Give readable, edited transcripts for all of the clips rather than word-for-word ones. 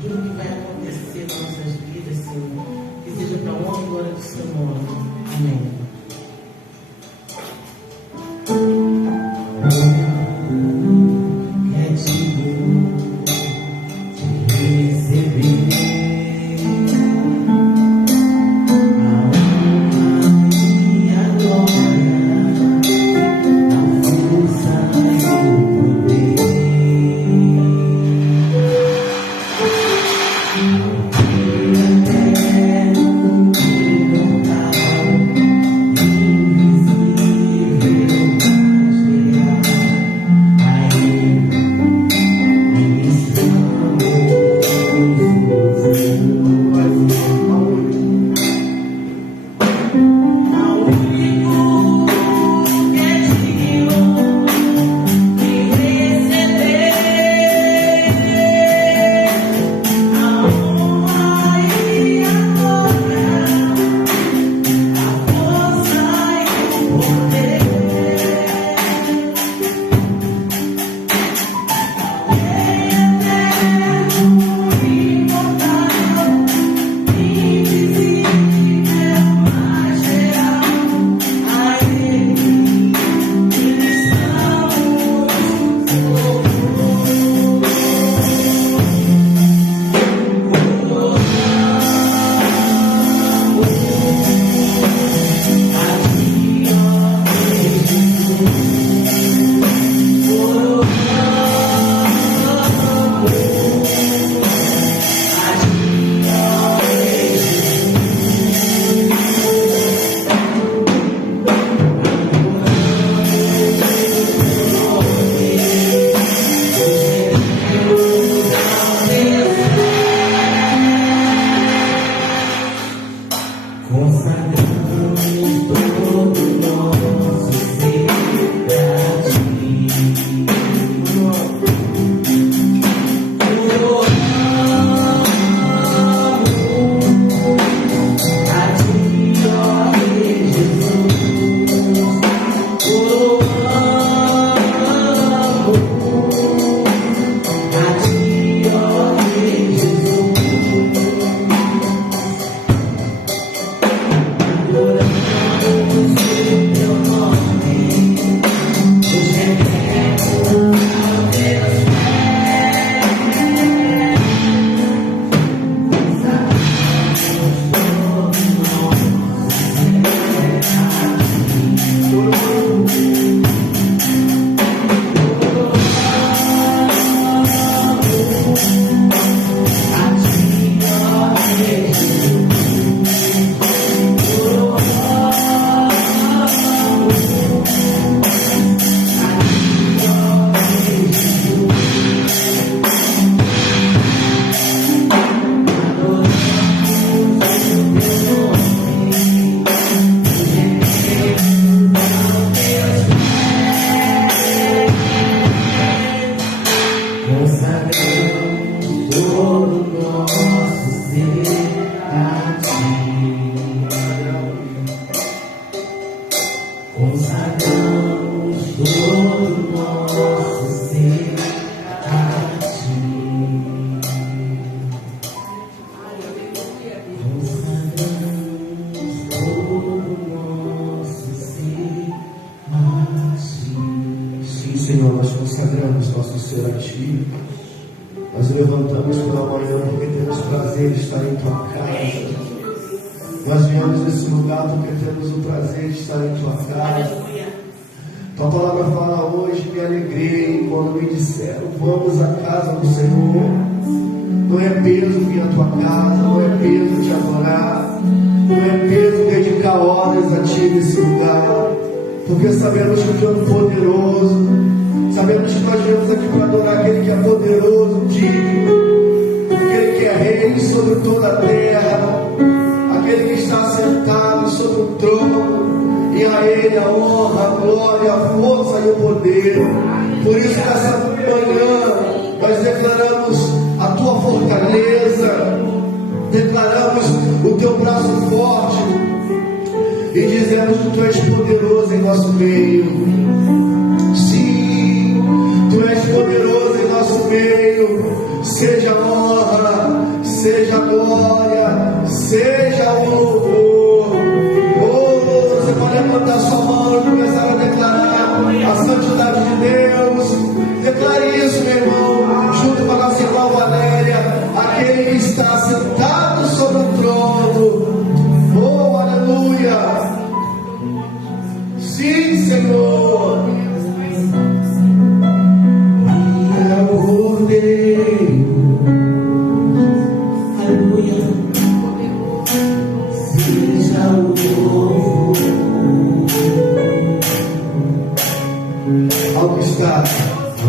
Tudo que vai acontecer nas nossas vidas, Senhor, que seja para honra e glória do seu nome. Amém. Ti. Nós levantamos pela manhã porque temos prazer de estar em Tua casa. Nós viemos nesse lugar porque temos o prazer de estar em Tua casa. Tua palavra fala hoje, me alegrei quando me disseram, vamos à casa do Senhor. Não é peso vir à Tua casa, não é peso Te adorar, não é peso dedicar horas a Ti nesse lugar, porque sabemos que o Todo-Poderoso, sabemos que nós viemos aqui para adorar aquele que é poderoso, digno, aquele que é rei sobre toda a terra, aquele que está sentado sobre o trono, e a Ele a honra, a glória, a força e o poder. Por isso, nessa manhã, nós declaramos a Tua fortaleza, declaramos o Teu braço forte, e dizemos que Tu és poderoso em nosso meio. Sim, Tu és poderoso em nosso meio. Seja a honra, seja a glória, seja o louvor. Você pode levantar sua mão e começar a declarar a santidade de Deus. Declare isso, meu irmão, junto com a nossa irmã Valéria, aquele que está sentado sobre o trono. Oh, aleluia! Sim, Senhor. É o rodeio. Aleluia. Seja o novo. Algo está sentado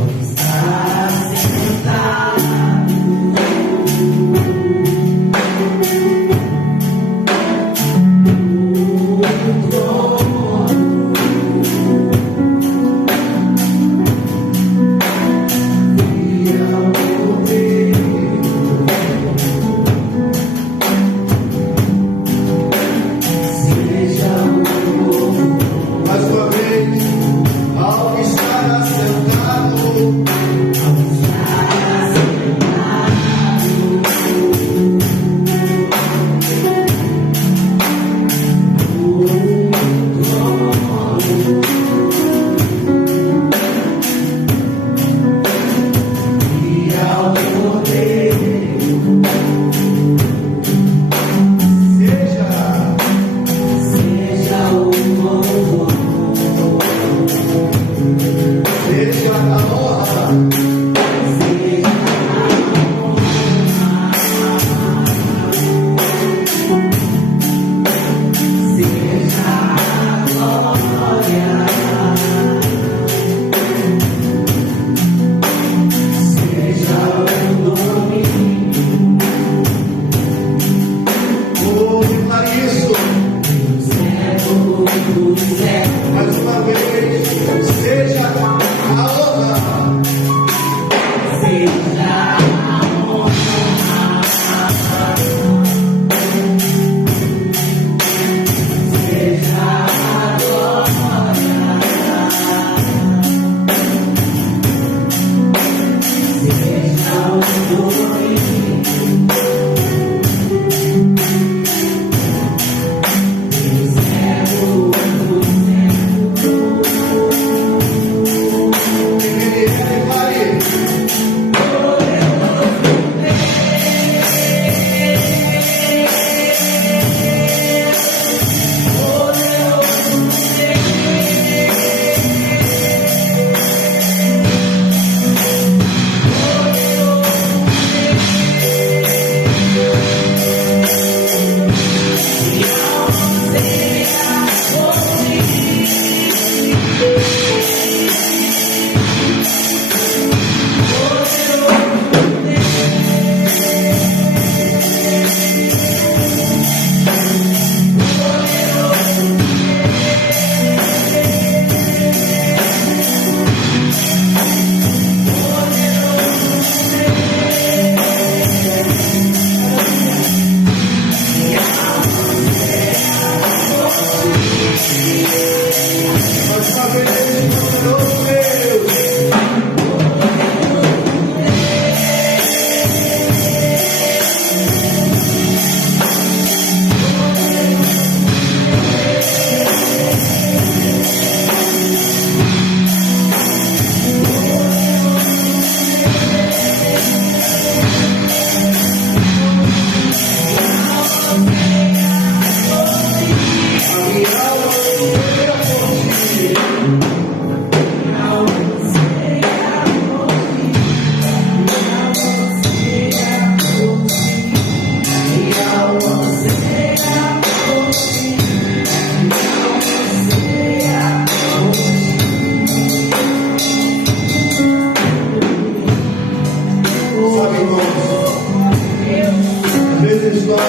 nós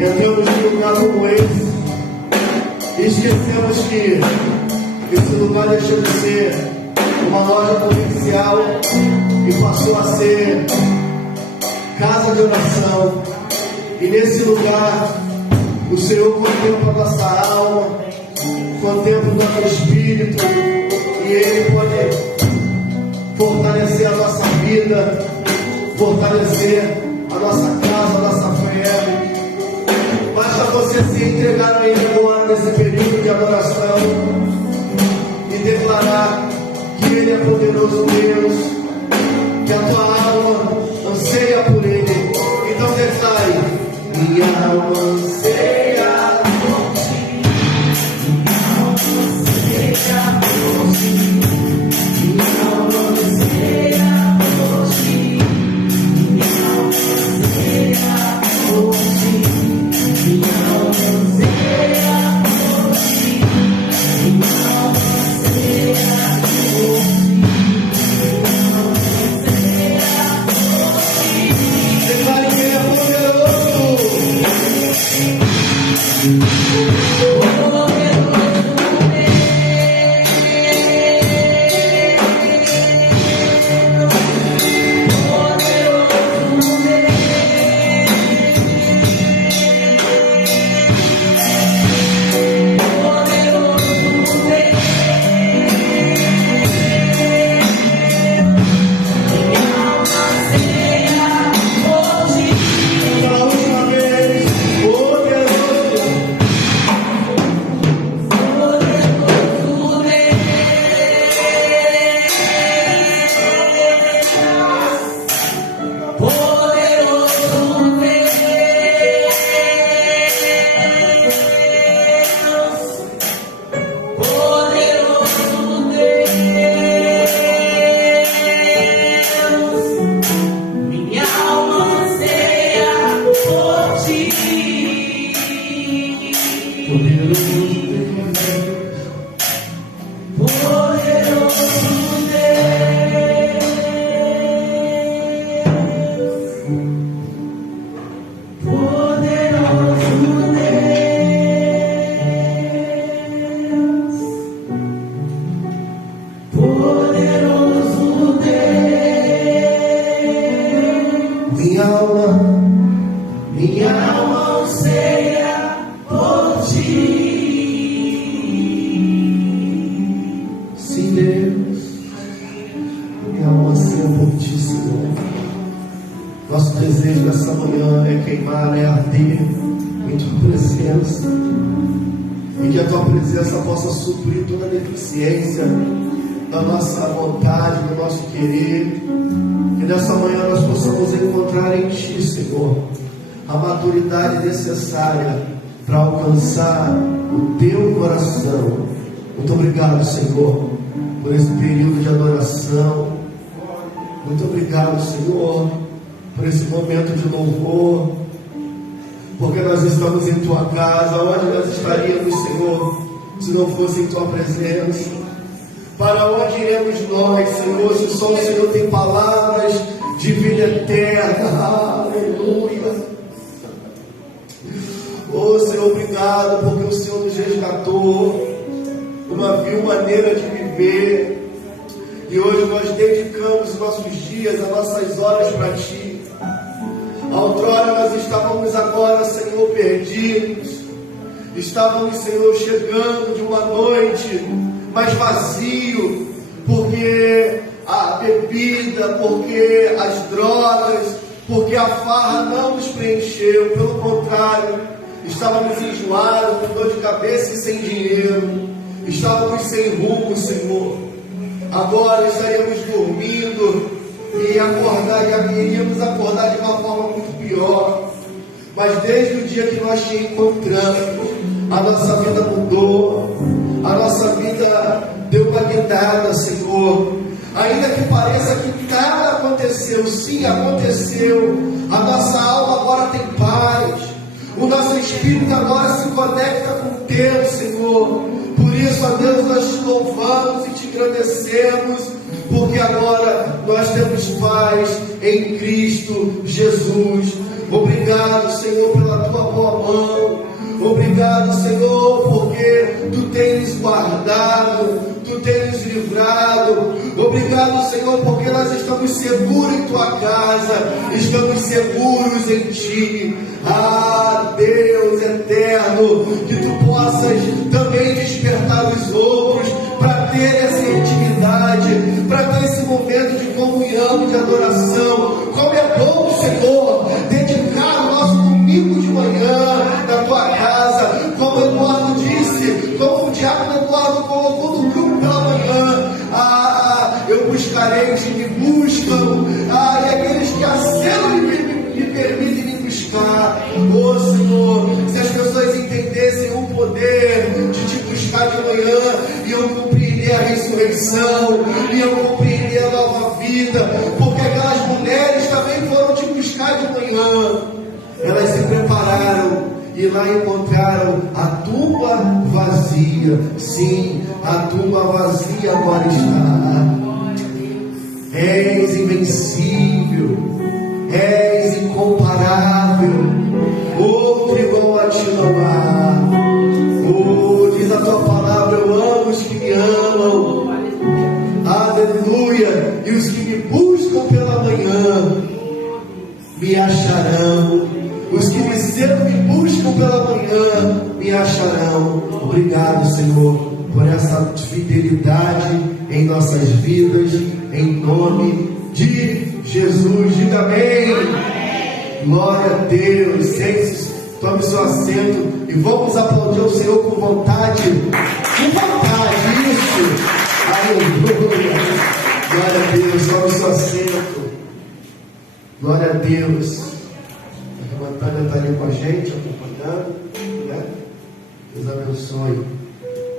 entramos num lugar como esse e esquecemos que esse lugar deixou de ser uma loja comercial e passou a ser casa de oração. E nesse lugar o Senhor contempla a nossa alma, contempla o nosso espírito, e Ele pode fortalecer a nossa vida, fortalecer a nossa casa, a nossa fé. Basta você se entregar a Ele agora nesse período de adoração e declarar que Ele é poderoso Deus, que a tua alma anseia por Ele. Então declare: minha alma anseia por ti, minha alma anseia por ti, minha alma anseia por ti, minha alma anseia por ti, minha alma anseia por ti, minha alma anseia por ti, minha alma anseia por ti. Declare que Ele é poderoso. Da nossa vontade, do nosso querer, que nessa manhã nós possamos encontrar em Ti, Senhor, a maturidade necessária para alcançar o Teu coração. Muito obrigado, Senhor, por esse período de adoração. Muito obrigado, Senhor, por esse momento de louvor, porque nós estamos em Tua casa. Onde nós estaríamos, Senhor, se não fosse em Tua presença? Para onde iremos nós, Senhor, se só o Senhor tem palavras de vida eterna? Aleluia. Oh, Senhor, obrigado, porque o Senhor nos resgatou uma vil maneira de viver, e hoje nós dedicamos os nossos dias, as nossas horas para Ti. Outrora nós estávamos agora, Senhor, perdidos. Estávamos, Senhor, chegando de uma noite mais vazio, porque a bebida, porque as drogas, porque a farra não nos preencheu. Pelo contrário, estávamos enjoados, com dor de cabeça e sem dinheiro. Estávamos sem rumo, Senhor. Agora estaríamos dormindo e iríamos acordar de uma forma muito pior. Mas desde o dia que nós te encontramos, a nossa vida mudou, a nossa vida deu uma guinada, Senhor. Ainda que pareça que nada aconteceu, sim, aconteceu. A nossa alma agora tem paz, o nosso espírito agora se conecta com o Teu, Senhor. Por isso, ó Deus, nós te louvamos e te agradecemos, porque agora nós temos paz em Cristo Jesus. Obrigado, Senhor, pela tua boa mão. Obrigado, Senhor, porque tu tens guardado, tu tens livrado. Obrigado, Senhor, porque nós estamos seguros em tua casa, estamos seguros em ti. Ah, Deus eterno, que tu possas também despertar os outros para ter essa intimidade, para ter esse momento de comunhão, de adoração. Como é bom, Senhor, dedicar o nosso domingo de manhã na tua casa, como Eduardo disse, como o diácono Eduardo colocou no grupo pela manhã. Eu buscarei os que me buscam, e aqueles que acendam me permitem me buscar. Oh Senhor, se as pessoas entendessem o poder de te buscar de manhã, iam compreender a ressurreição, iam compreender a nova vida, porque aquelas mulheres também foram te buscar de manhã. Elas se prepararam e lá encontraram a tumba vazia. Sim, a tumba vazia agora está. És invencível, és incomparável, outro igual a ti não há. Oh, diz a tua palavra, eu amo os que me amam. Aleluia. E os que me buscam pela manhã me acharão. Os que me buscam pela manhã me acharão. Obrigado, Senhor, por essa fidelidade em nossas vidas, em nome de Jesus. Diga amém. Glória a Deus. Sente-se, tome seu assento e vamos aplaudir o Senhor com vontade. Com vontade, isso. Aleluia. Glória a Deus. Tome seu assento. Glória a Deus. A Tânia está ali com a gente, acompanhando, né? Deus abençoe.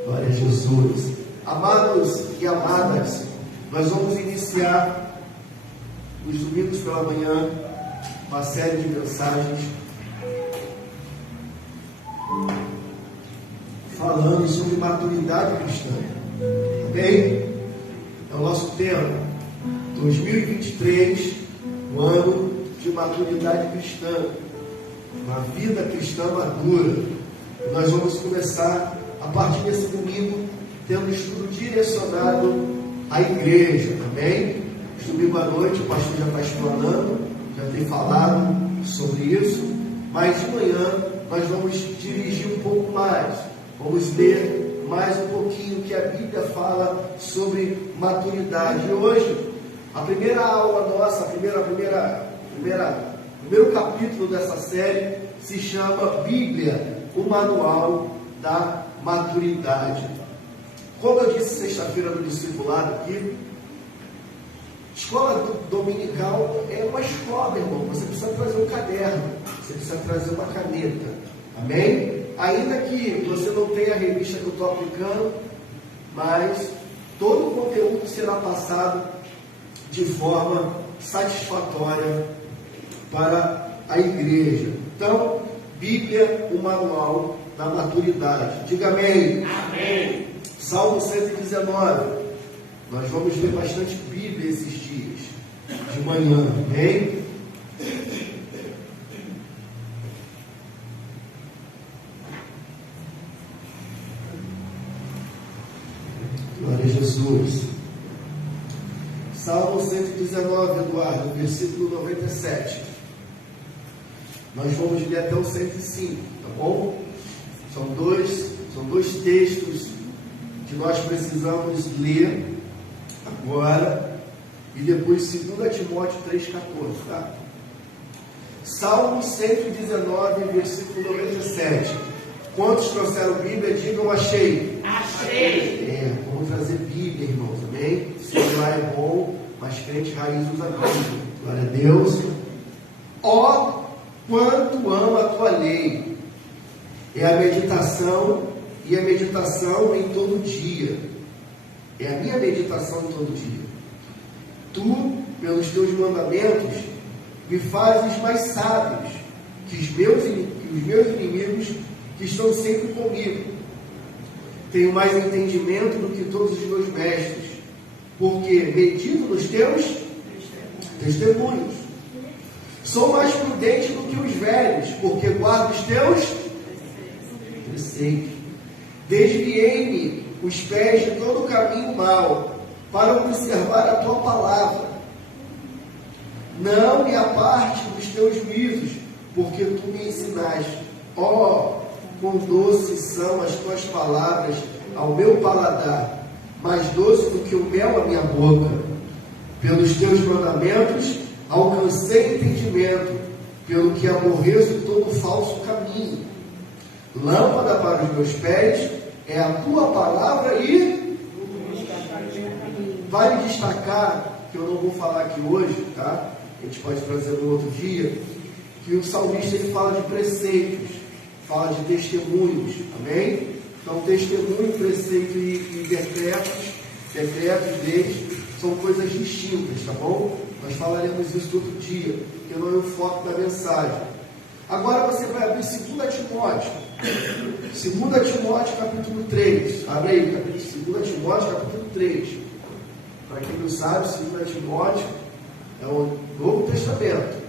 Glória a Jesus. Amados e amadas, nós vamos iniciar os domingos pela manhã uma série de mensagens falando sobre maturidade cristã. Ok? É o nosso tema. 2023, o ano de maturidade cristã. Uma vida cristã madura. Nós vamos começar a partir desse domingo tendo um estudo direcionado à igreja, amém? Domingo à noite o pastor já está explanando, já tem falado sobre isso, mas de manhã nós vamos dirigir um pouco mais, vamos ler mais um pouquinho que a Bíblia fala sobre maturidade. E hoje, a primeira aula nossa, primeiro capítulo dessa série se chama Bíblia, o Manual da Maturidade. Como eu disse sexta-feira no discipulado aqui, escola dominical é uma escola, meu irmão. Você precisa trazer um caderno, você precisa trazer uma caneta, amém? Ainda que você não tenha a revista que eu estou aplicando, mas todo o conteúdo será passado de forma satisfatória para a igreja. Então, Bíblia, o Manual da Maturidade. Diga amém. Amém. Salmo 119. Nós vamos ler bastante Bíblia esses dias, de manhã, amém? Glória a Jesus. Salmo 119, Eduardo, versículo 97. Nós vamos ler até o 105, tá bom? São dois textos que nós precisamos ler agora e depois 2 Timóteo 3,14, tá? Salmo 119, versículo 97. Quantos trouxeram Bíblia? Digam achei. Achei. Vamos trazer Bíblia, irmãos, amém? O celular é bom, mas crente raiz usa Bíblia. Glória a Deus. Ó, quanto amo a tua lei. É a meditação em todo dia. É a minha meditação em todo dia. Tu, pelos teus mandamentos, me fazes mais sábios que os meus inimigos que estão sempre comigo. Tenho mais entendimento do que todos os meus mestres, porque medito nos teus testemunhos. Sou mais prudente do que os velhos, porque guardo os teus preceitos. Desviei-me os pés de todo o caminho mau, para observar a tua palavra. Não me aparte dos teus juízos, porque tu me ensinaste. Ó, quão doces são as tuas palavras ao meu paladar, mais doce do que o mel à minha boca. Pelos teus mandamentos alcancei entendimento, pelo que aborreço todo falso caminho. Lâmpada para os meus pés é a tua palavra e vale destacar, que eu não vou falar aqui hoje, tá? A gente pode trazer no outro dia, que o salmista ele fala de preceitos, fala de testemunhos, amém? Então testemunho, preceito e decretos deles são coisas distintas, tá bom? Nós falaremos isso outro dia, que não é o foco da mensagem. Agora você vai abrir 2 Timóteo. 2 Timóteo capítulo 3. Abre aí, 2 Timóteo capítulo 3. Para quem não sabe, 2 Timóteo é o Novo Testamento.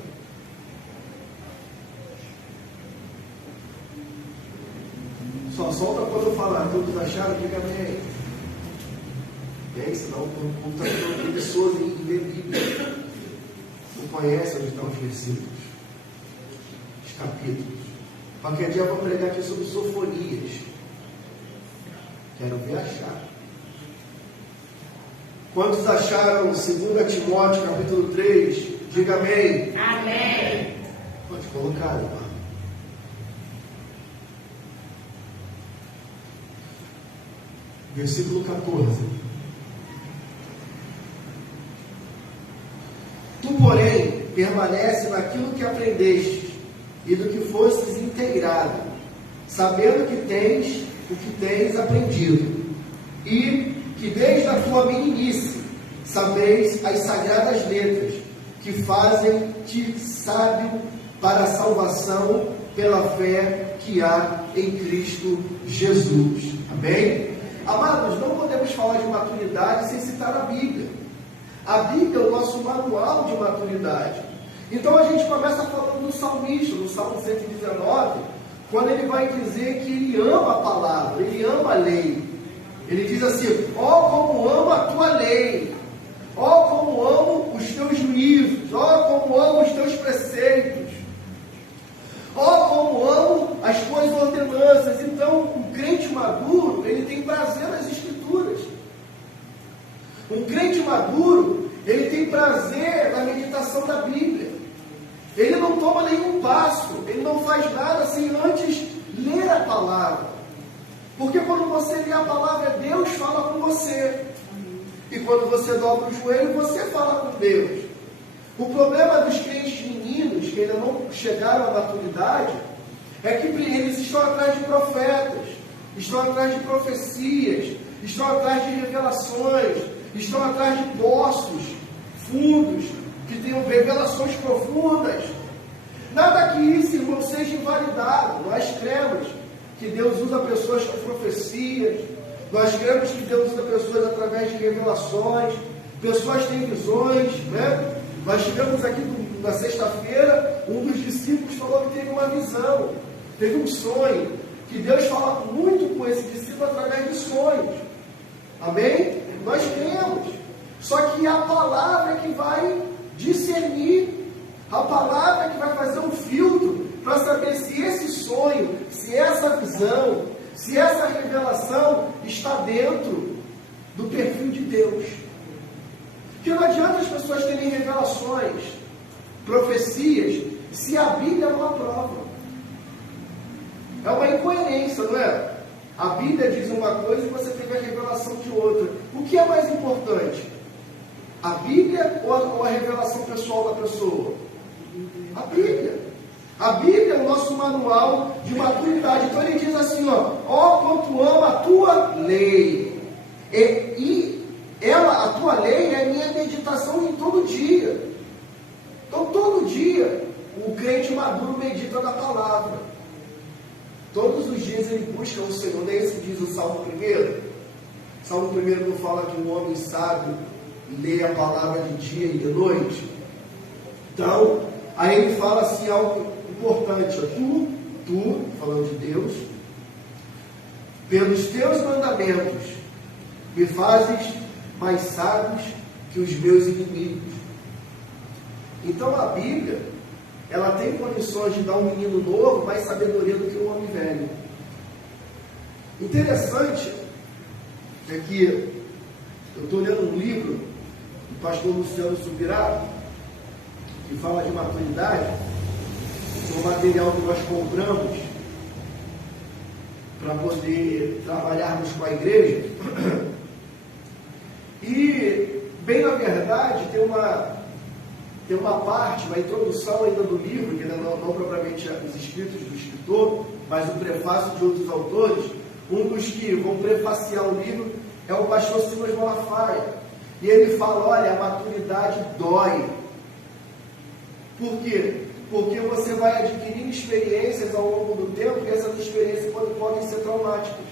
Só solta quando eu falar. Todos acharam? Diga amém. Senão o povo está ficando preguiçoso em ler Bíblia. Não conhece onde estão os versículos, os capítulos. Qualquer dia eu vou pregar aqui sobre sofonias. Quero ver achar. Quantos acharam 2 Timóteo capítulo 3? Diga amém. Amém. Pode colocar, irmão. Versículo 14. Tu, porém, permanece naquilo que aprendeste e do que fostes integrado, sabendo que tens o que tens aprendido, e que desde a tua meninice sabeis as sagradas letras, que fazem-te sábio para a salvação pela fé que há em Cristo Jesus. Amém? Amados, não podemos falar de maturidade sem citar a Bíblia. A Bíblia é o nosso manual de maturidade. Então a gente começa falando do salmista, no Salmo 119, quando ele vai dizer que ele ama a palavra, ele ama a lei. Ele diz assim: ó como amo a tua lei, ó como amo os teus juízos, ó como amo os teus preceitos, ó como amo as tuas ordenanças. Então o crente maduro, ele tem prazer nas Escrituras. Um crente maduro, ele tem prazer na meditação da Bíblia. Ele não toma nenhum passo, ele não faz nada sem antes ler a palavra. Porque quando você lê a palavra, Deus fala com você. E quando você dobra o joelho, você fala com Deus. O problema dos crentes meninos, que ainda não chegaram à maturidade, é que eles estão atrás de profetas, estão atrás de profecias, estão atrás de revelações, estão atrás de poços, fundos, que tenham revelações profundas. Nada que isso, irmão, seja invalidado. Nós cremos que Deus usa pessoas com profecias, nós cremos que Deus usa pessoas através de revelações, pessoas têm visões, né? Nós tivemos aqui na sexta-feira, um dos discípulos falou que teve uma visão, teve um sonho, que Deus fala muito com esse discípulo através de sonhos. Amém? Nós cremos. Só que a palavra é que vai discernir, a palavra é que vai fazer um filtro para saber se esse sonho, se essa visão, se essa revelação está dentro do perfil de Deus. Porque não adianta as pessoas terem revelações, profecias, se a Bíblia não aprova. É uma incoerência, não é? A Bíblia diz uma coisa e você teve a revelação de outra. O que é mais importante? A Bíblia ou a revelação pessoal da pessoa? A Bíblia. A Bíblia é o nosso manual de maturidade. Então ele diz assim, ó quanto amo a tua lei. A tua lei é a minha meditação em todo dia. Então todo dia o crente maduro medita na palavra. Todos os dias ele busca o Senhor. Não é isso que diz o Salmo 1? Salmo 1 não fala que um homem sábio lê a palavra de dia e de noite? Então, Aí ele fala assim algo importante, tu, falando de Deus, pelos teus mandamentos me fazes mais sábios que os meus inimigos. Então a Bíblia, ela tem condições de dar um menino novo mais sabedoria do que um homem velho. Interessante é que eu estou lendo um livro do pastor Luciano Subirá, que fala de maturidade, que é um material que nós compramos para poder trabalharmos com a igreja. E, bem na verdade, tem uma parte, uma introdução ainda do livro, que ainda não propriamente os escritos do escritor, mas o prefácio de outros autores. Um dos que vão prefaciar o livro é o pastor Silas Malafaia. E ele fala, olha, a maturidade dói. Por quê? Porque você vai adquirindo experiências ao longo do tempo e essas experiências podem ser traumáticas.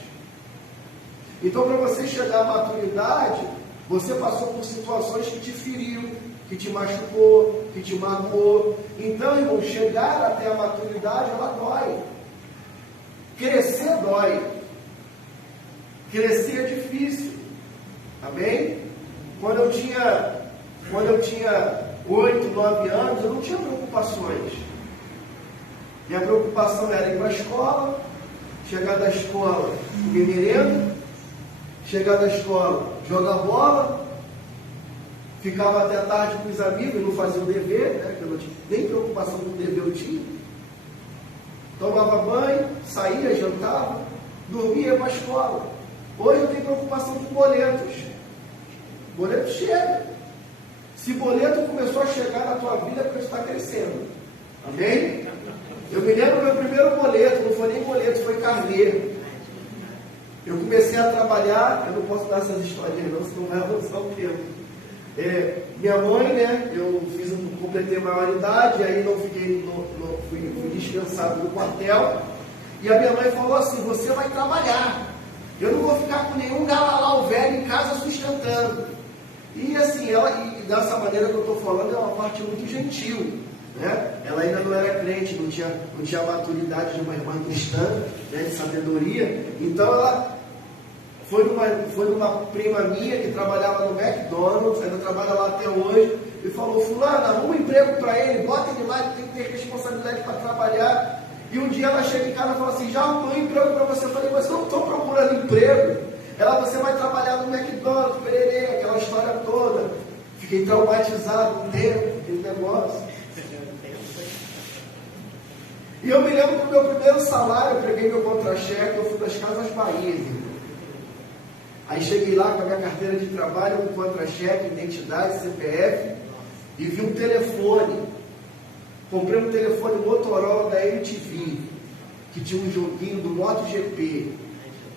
Então, para você chegar à maturidade, você passou por situações que te feriu, que te machucou, que te magoou. Então, irmão, chegar até a maturidade, ela dói. Crescer dói. Crescer é difícil. Amém? Quando eu tinha 8, 9 anos, eu não tinha preocupações. Minha preocupação era ir para a escola, chegar da escola, comer merenda, chegar da escola, jogar bola, ficava até tarde com os amigos, não fazia o dever, né? Eu não tinha nem preocupação com o dever eu tinha. Tomava banho, saía, jantava, dormia para a escola. Hoje eu tenho preocupação com boletos. Boleto chega. Se boleto começou a chegar na tua vida, é porque você está crescendo. Amém? Eu me lembro do meu primeiro boleto, não foi nem boleto, foi carnê. Eu comecei a trabalhar, eu não posso dar essas historinhas não, senão vai avançar o tempo. Minha mãe, né, completei a maioridade, aí não fiquei, fui dispensado do quartel, e a minha mãe falou assim, você vai trabalhar, eu não vou ficar com nenhum galalau velho em casa sustentando. E assim, e dessa maneira que eu estou falando, é uma parte muito gentil, né? Ela ainda não era crente, não tinha a maturidade de uma irmã cristã, né, de sabedoria. Então ela foi numa prima minha que trabalhava no McDonald's, ainda trabalha lá até hoje, e falou, fulana, arruma um emprego para ele, bota ele lá, ele tem que ter responsabilidade para trabalhar. E um dia ela chega em casa e fala assim, já arrumou um emprego para você. Eu falei, mas eu não estou procurando emprego. Ela, você vai trabalhar no McDonald's, pererê, aquela história toda. Fiquei traumatizado com o tempo, aquele negócio. E eu me lembro do meu primeiro salário, eu peguei meu contra-cheque, eu fui das Casas Bahia. Aí cheguei lá com a minha carteira de trabalho, um contra-cheque, identidade, CPF, e vi um telefone. Comprei um telefone Motorola da MTV, que tinha um joguinho do MotoGP.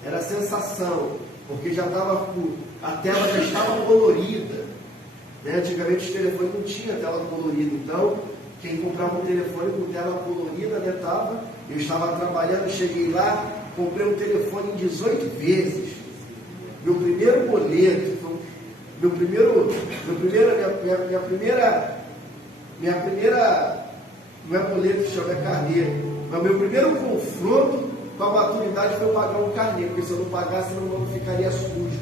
Era sensação, porque já estava, a tela já estava colorida. Né? Antigamente os telefones não tinham tela colorida, então quem comprava um telefone com tela colorida, né, eu estava trabalhando, cheguei lá, comprei um telefone em 18 vezes. Meu primeiro boleto, minha primeira, não é boleto, chama, é carnê. Mas meu primeiro confronto com a maturidade foi pagar um carnê, porque se eu não pagasse, meu nome ficaria sujo.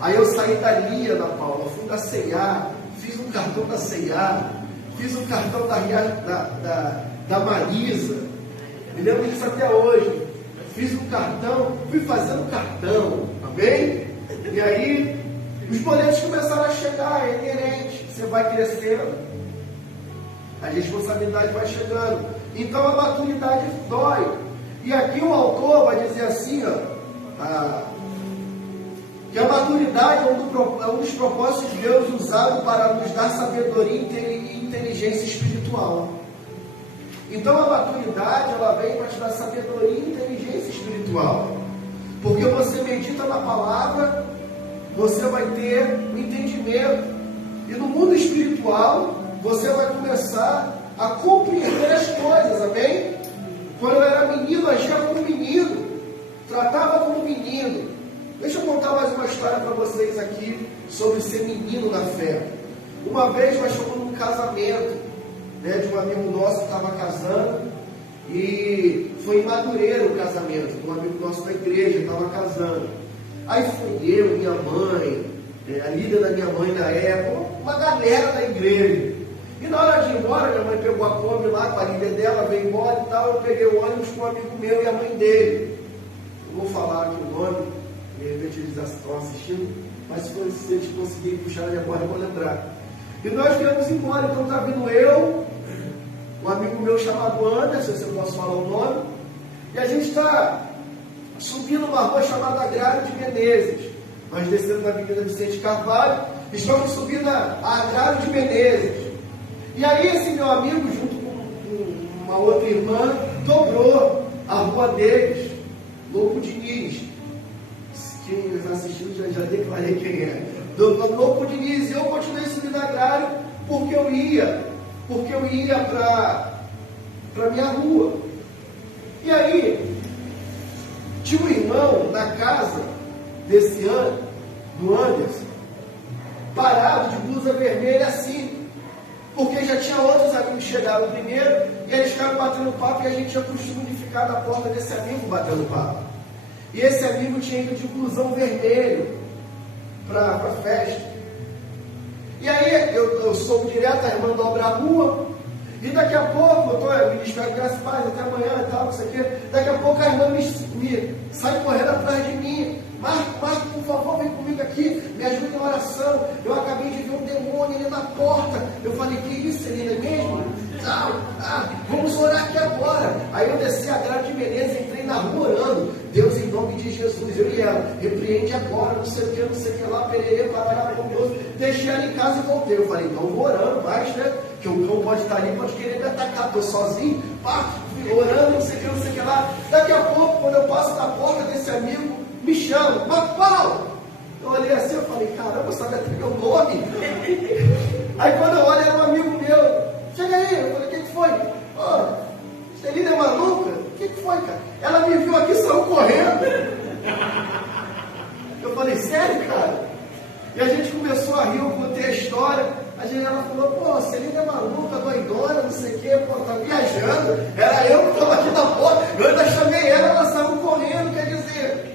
Aí eu saí da Lia, Ana Paula, fui da C&A, fiz um cartão da C&A, fiz um cartão da Marisa, me lembro disso até hoje. Fiz um cartão, fui fazendo cartão, amém? E aí, os boletos começaram a chegar, é inerente, você vai crescendo, a responsabilidade vai chegando. Então a maturidade dói. E aqui o autor vai dizer assim, que a maturidade é um dos propósitos de Deus usado para nos dar sabedoria e inteligência espiritual. Então a maturidade, ela vem para te dar sabedoria e inteligência espiritual. Porque você medita na palavra, você vai ter um entendimento. E no mundo espiritual, você vai começar a compreender as coisas, amém? Quando eu era menino, agia como menino, tratava como menino. Deixa eu contar mais uma história para vocês aqui sobre ser menino na fé. Uma vez nós fomos num casamento, né, de um amigo nosso que estava casando, e foi em Madureira o casamento, um amigo nosso da igreja estava casando. Aí fui eu, minha mãe, a líder da minha mãe na época, uma galera da igreja. E na hora de ir embora, minha mãe pegou a Kombi lá com a líder dela, veio embora e tal, eu peguei o ônibus com um amigo meu e a mãe dele. Não vou falar aqui o nome, de repente eles estão assistindo, mas se eles conseguirem puxar a memória, eu vou lembrar. E nós viemos embora, então está vindo eu, um amigo meu chamado Anderson, se eu posso falar o nome, e a gente está subindo uma rua chamada Agrário de Menezes. Nós descemos na Avenida Vicente Carvalho, estamos subindo a Agrário de Menezes. E aí esse meu amigo, junto com uma outra irmã, dobrou a rua deles, Louco Diniz. Quem assistiu já declarei quem é. Louco Diniz, e eu continuei subindo Agrário porque eu ia para minha rua. E aí, tinha um irmão na casa desse ano, do Anderson, parado de blusa vermelha assim, porque já tinha outros amigos que chegaram primeiro, e eles ficaram batendo papo, e a gente tinha costume de ficar na porta desse amigo batendo papo. E esse amigo tinha ido de blusão vermelho para a festa. E aí eu soube direto, a irmã dobra a rua, e daqui a pouco, eu estou ministrando graças a Deus, até amanhã e tal, não sei o quê, daqui a pouco a irmã me sai correndo atrás de mim. Marco, por favor, vem comigo aqui, me ajude na oração. Eu acabei de ver um demônio ali na porta. Eu falei, que isso, Celina, é mesmo? Vamos orar aqui agora. Aí eu desci a Grade de Menezes, entrei na rua orando. Deus, em nome de Jesus, eu e ela, repreende agora, não sei o que lá, pererê, parará, com Deus. Deixei ela em casa e voltei. Eu falei, então vou orando mais, né? Que o cão pode estar ali, pode querer me atacar. Estou sozinho, orando, não sei o que lá. Daqui a pouco, quando eu passo na porta desse amigo, me chama, Marco Paulo. Eu olhei assim, eu falei, caramba, sabe até meu nome? Aí quando eu olho, era um amigo meu. Chega aí, eu falei, o que foi? Celina é maluca? O que foi, cara? Ela me viu aqui e saiu correndo. Eu falei, sério, cara? E a gente começou a rir, eu contei a história. Ela falou, Celina é maluca, doidona, não sei o que, tá viajando. Era eu que estava aqui na porta. Eu ainda chamei ela saiu correndo, quer dizer.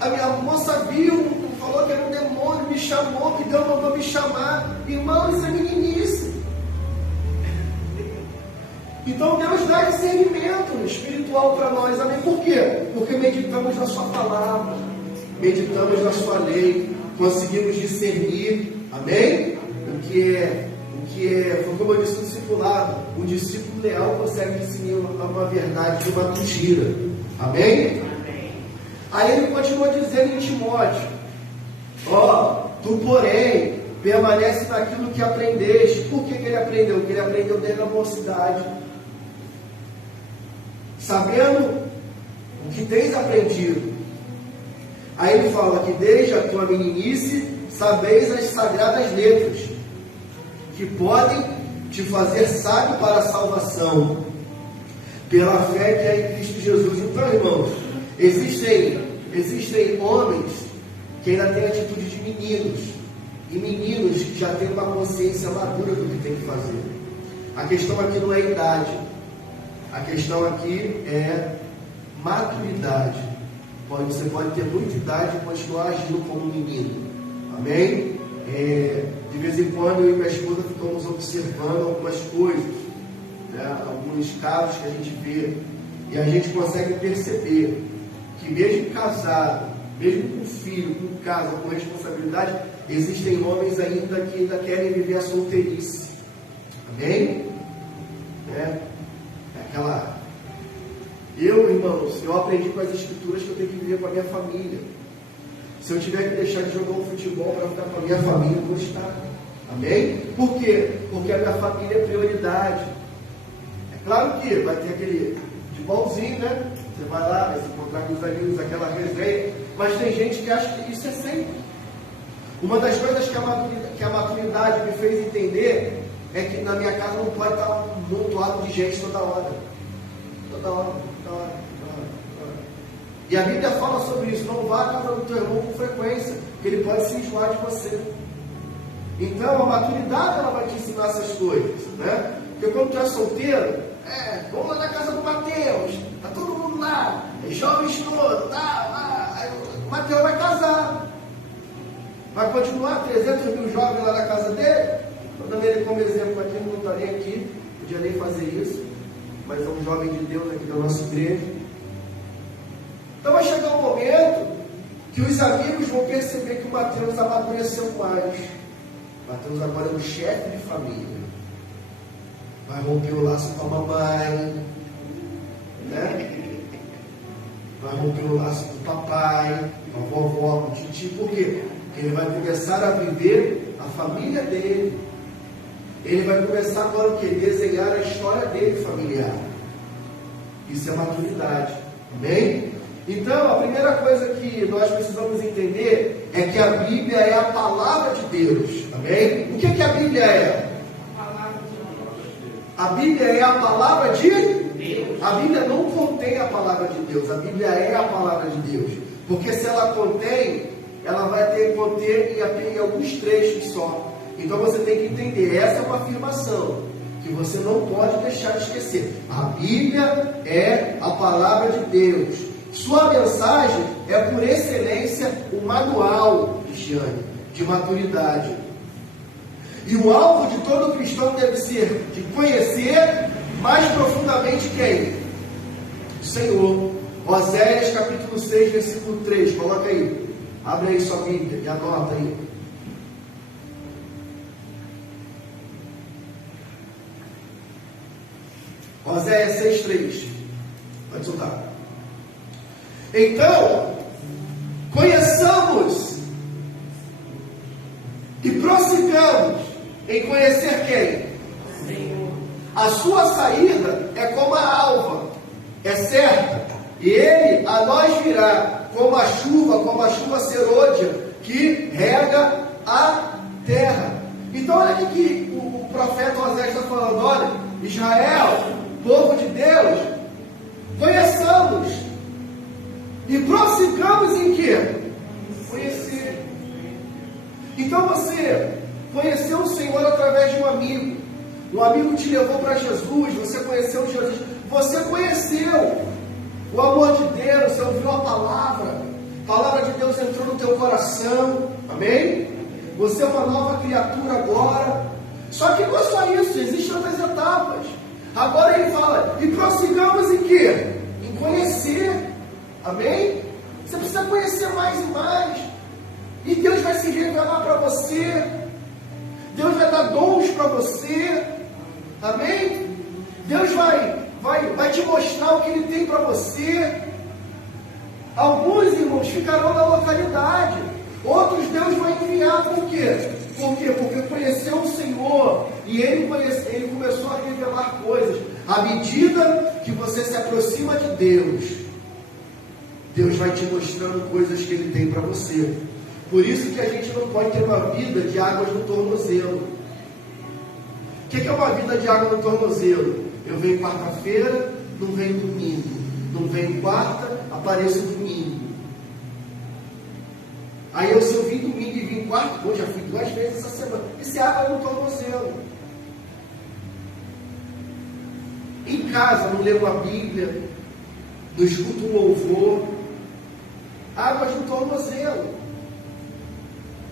A minha moça viu, falou que era um demônio, me chamou, que Deus mandou me chamar. Irmão, isso é meninice. Então Deus dá discernimento espiritual para nós, amém? Por quê? Porque meditamos na sua palavra, meditamos na sua lei, conseguimos discernir, amém? O que é, foi como eu disse no discipulado, o discípulo leal consegue discernir uma verdade de uma mentira, amém? Aí ele continua dizendo em Timóteo, tu porém permanece naquilo que aprendeste. Por que ele aprendeu? Porque ele aprendeu desde a mocidade, sabendo o que tens aprendido. Aí ele fala que desde a tua meninice sabeis as sagradas letras, que podem te fazer sábio para a salvação, pela fé que é em Cristo Jesus. Então, irmãos, existem homens que ainda têm atitude de meninos, e meninos que já têm uma consciência madura do que tem que fazer. A questão aqui não é idade, a questão aqui é maturidade. Você pode ter muita idade e continuar agindo como um menino, amém? De vez em quando eu e minha esposa ficamos observando algumas coisas, né? Alguns casos que a gente vê, e a gente consegue perceber que mesmo casado, mesmo com filho, com casa, com responsabilidade, existem homens ainda que ainda querem viver a solteirice, amém? Irmãos, eu aprendi com as escrituras que eu tenho que viver com a minha família. Se eu tiver que deixar de jogar um futebol para ficar com a minha família, eu vou estar, amém? Por quê? Porque a minha família é prioridade. É claro que vai ter aquele de bonzinho, né? Você vai lá, vai se encontrar com os amigos, aquela resenha, mas tem gente que acha que isso é sempre. Uma das coisas que a maturidade me fez entender é que na minha casa não pode estar um montoado de gente toda hora. Toda hora. E a Bíblia fala sobre isso. Não vá à casa do teu irmão com frequência, porque ele pode se enjoar de você. Então a maturidade ela vai te ensinar essas coisas, né? Porque quando tu é solteiro, vamos lá na casa do Mateus, tá todo mundo lá, jovens todos, aí o Mateus vai casar. Vai continuar 300 mil jovens lá na casa dele. Estou dando ele como exemplo aqui, não está nem aqui, não podia nem fazer isso, mas é um jovem de Deus aqui da nossa igreja. Então vai chegar um momento que os amigos vão perceber que o Mateus amadureceu mais. O Mateus agora é um chefe de família. Vai romper o laço com a mamãe, né? Vai romper o laço com o papai, com a vovó, com o titi. Por quê? Porque ele vai começar a viver a família dele. Ele vai começar agora o quê? Desenhar a história dele familiar. Isso é maturidade. Amém? Então, a primeira coisa que nós precisamos entender é que a Bíblia é a palavra de Deus. Amém? O que a Bíblia é? A Bíblia é a palavra de Deus. A Bíblia não contém a palavra de Deus. A Bíblia é a palavra de Deus. Porque se ela contém, ela vai ter que conter em alguns trechos só. Então você tem que entender, essa é uma afirmação que você não pode deixar de esquecer. A Bíblia é a palavra de Deus. Sua mensagem é por excelência o manual, Cristiane, de maturidade. E o alvo de todo cristão deve ser de conhecer mais profundamente quem? O Senhor. Oséias capítulo 6, versículo 3, coloca aí. Abre aí sua Bíblia e anota aí. Oséias 6,3. Pode soltar. Então, conheçamos e prossigamos em conhecer quem? Senhor. A sua saída é como a alva, é certa, e ele a nós virá como a chuva serôdia que rega a terra. Então olha aqui que o profeta Oséias está falando, olha, Israel, povo de Deus, conheçamos e prossigamos em quê? Conhecer. Então você conheceu o Senhor através de um amigo. Um amigo te levou para Jesus, você conheceu Jesus, você conheceu o amor de Deus, você ouviu a palavra de Deus entrou no teu coração, amém? Você é uma nova criatura agora. Só que não é só isso, existem outras etapas. Agora ele fala, e prossigamos em quê? Em conhecer, amém? Você precisa conhecer mais e mais, e Deus vai se revelar para você, Deus vai dar dons para você, amém? Deus vai te mostrar o que Ele tem para você. Alguns irmãos ficarão na localidade, outros Deus vai enviar. Por quê? Porque conheceu o Senhor e Ele começou a revelar coisas. À medida que você se aproxima de Deus, Deus vai te mostrando coisas que Ele tem para você. Por isso que a gente não pode ter uma vida de águas no tornozelo. O que é uma vida de água no tornozelo? Eu venho quarta-feira, não venho domingo. Não venho quarta, apareço domingo. Aí se eu vim domingo e vim quarta, pô, já fui 2 vezes essa semana. Isso é água no tornozelo. Em casa, não leio a Bíblia, não escuto um louvor. Águas no tornozelo.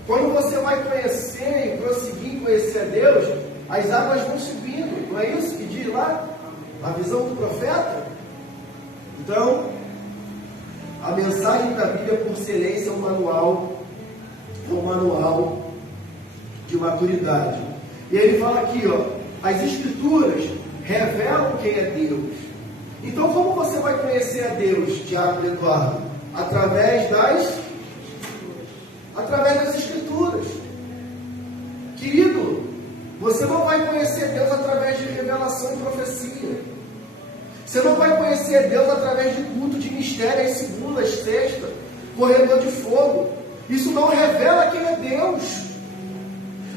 Quando você vai conhecer e prosseguir conhecer a Deus, as águas vão subindo. Não é isso que diz lá? A visão do profeta? Então, a mensagem da Bíblia por excelência é um manual de maturidade. E ele fala aqui, as Escrituras revelam quem é Deus. Então, como você vai conhecer a Deus, Tiago e Eduardo? Através das Escrituras. Querido, você não vai conhecer Deus através de revelação e profecia. Você não vai conhecer Deus através de culto de mistério, em segunda, sexta, corredor de fogo. Isso não revela quem é Deus.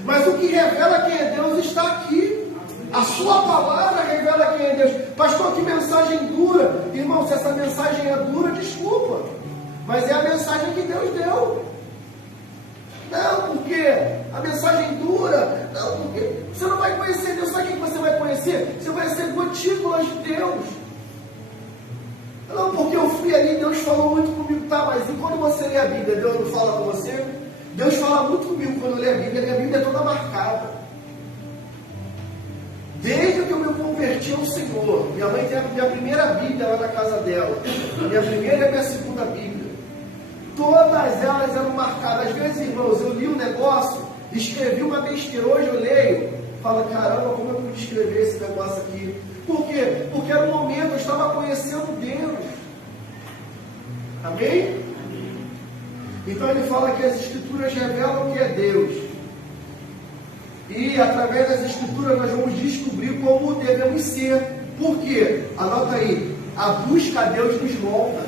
Mas o que revela quem é Deus está aqui. A sua palavra revela quem é Deus. Pastor, que mensagem dura. Irmão, se essa mensagem é dura, desculpa. Mas é a mensagem que Deus deu. Não, porque a mensagem dura. Não, porque você não vai conhecer Deus. Sabe o que você vai conhecer? Você vai ser gotículas de Deus. Não, porque eu fui ali, Deus falou muito comigo. Tá, mas e quando você lê a Bíblia, Deus não fala com você? Deus fala muito comigo quando eu leio a Bíblia. Minha Bíblia é toda marcada. Desde que eu me converti ao Senhor, minha mãe tem a minha primeira Bíblia lá na casa dela, a minha primeira e a minha segunda Bíblia. Todas elas eram marcadas. Às vezes, irmãos, eu li um negócio, escrevi uma besteira, hoje eu leio, falo, caramba, como eu pude escrever esse negócio aqui? Por quê? Porque era um momento, eu estava conhecendo Deus. Amém? Então ele fala que as Escrituras revelam que é Deus. E através das Escrituras nós vamos descobrir como devemos ser. Por quê? Anota aí. A busca a Deus nos molda.